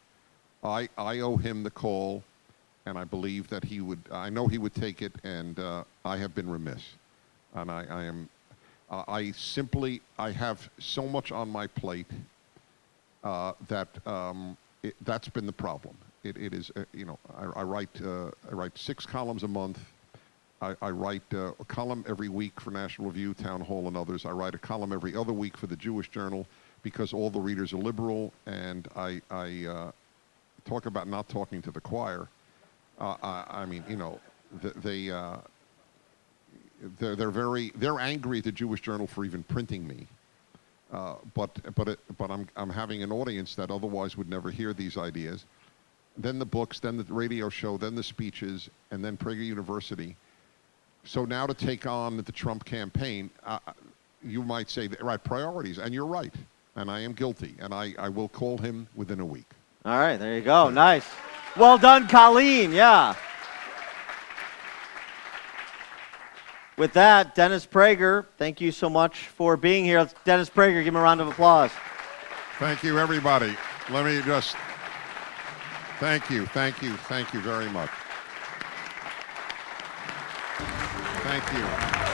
I owe him the call, and I believe that he would. I know he would take it, and I have been remiss. And I have so much on my plate that that's been the problem. It is, I write 6 columns a month. I write a column every week for National Review, Town Hall, and others. I write a column every other week for the Jewish Journal because all the readers are liberal, and I talk about not talking to the choir. They're angry at the Jewish Journal for even printing me. But I'm having an audience that otherwise would never hear these ideas. Then the books, then the radio show, then the speeches, and then Prager University. So now to take on the Trump campaign, you might say, right, priorities, and you're right, and I am guilty, and I will call him within a week. All right, there you go. Nice. Well done, Colleen. Yeah. With that, Dennis Prager, thank you so much for being here. Dennis Prager, give him a round of applause. Thank you, everybody. Let me just thank you very much. Thank you.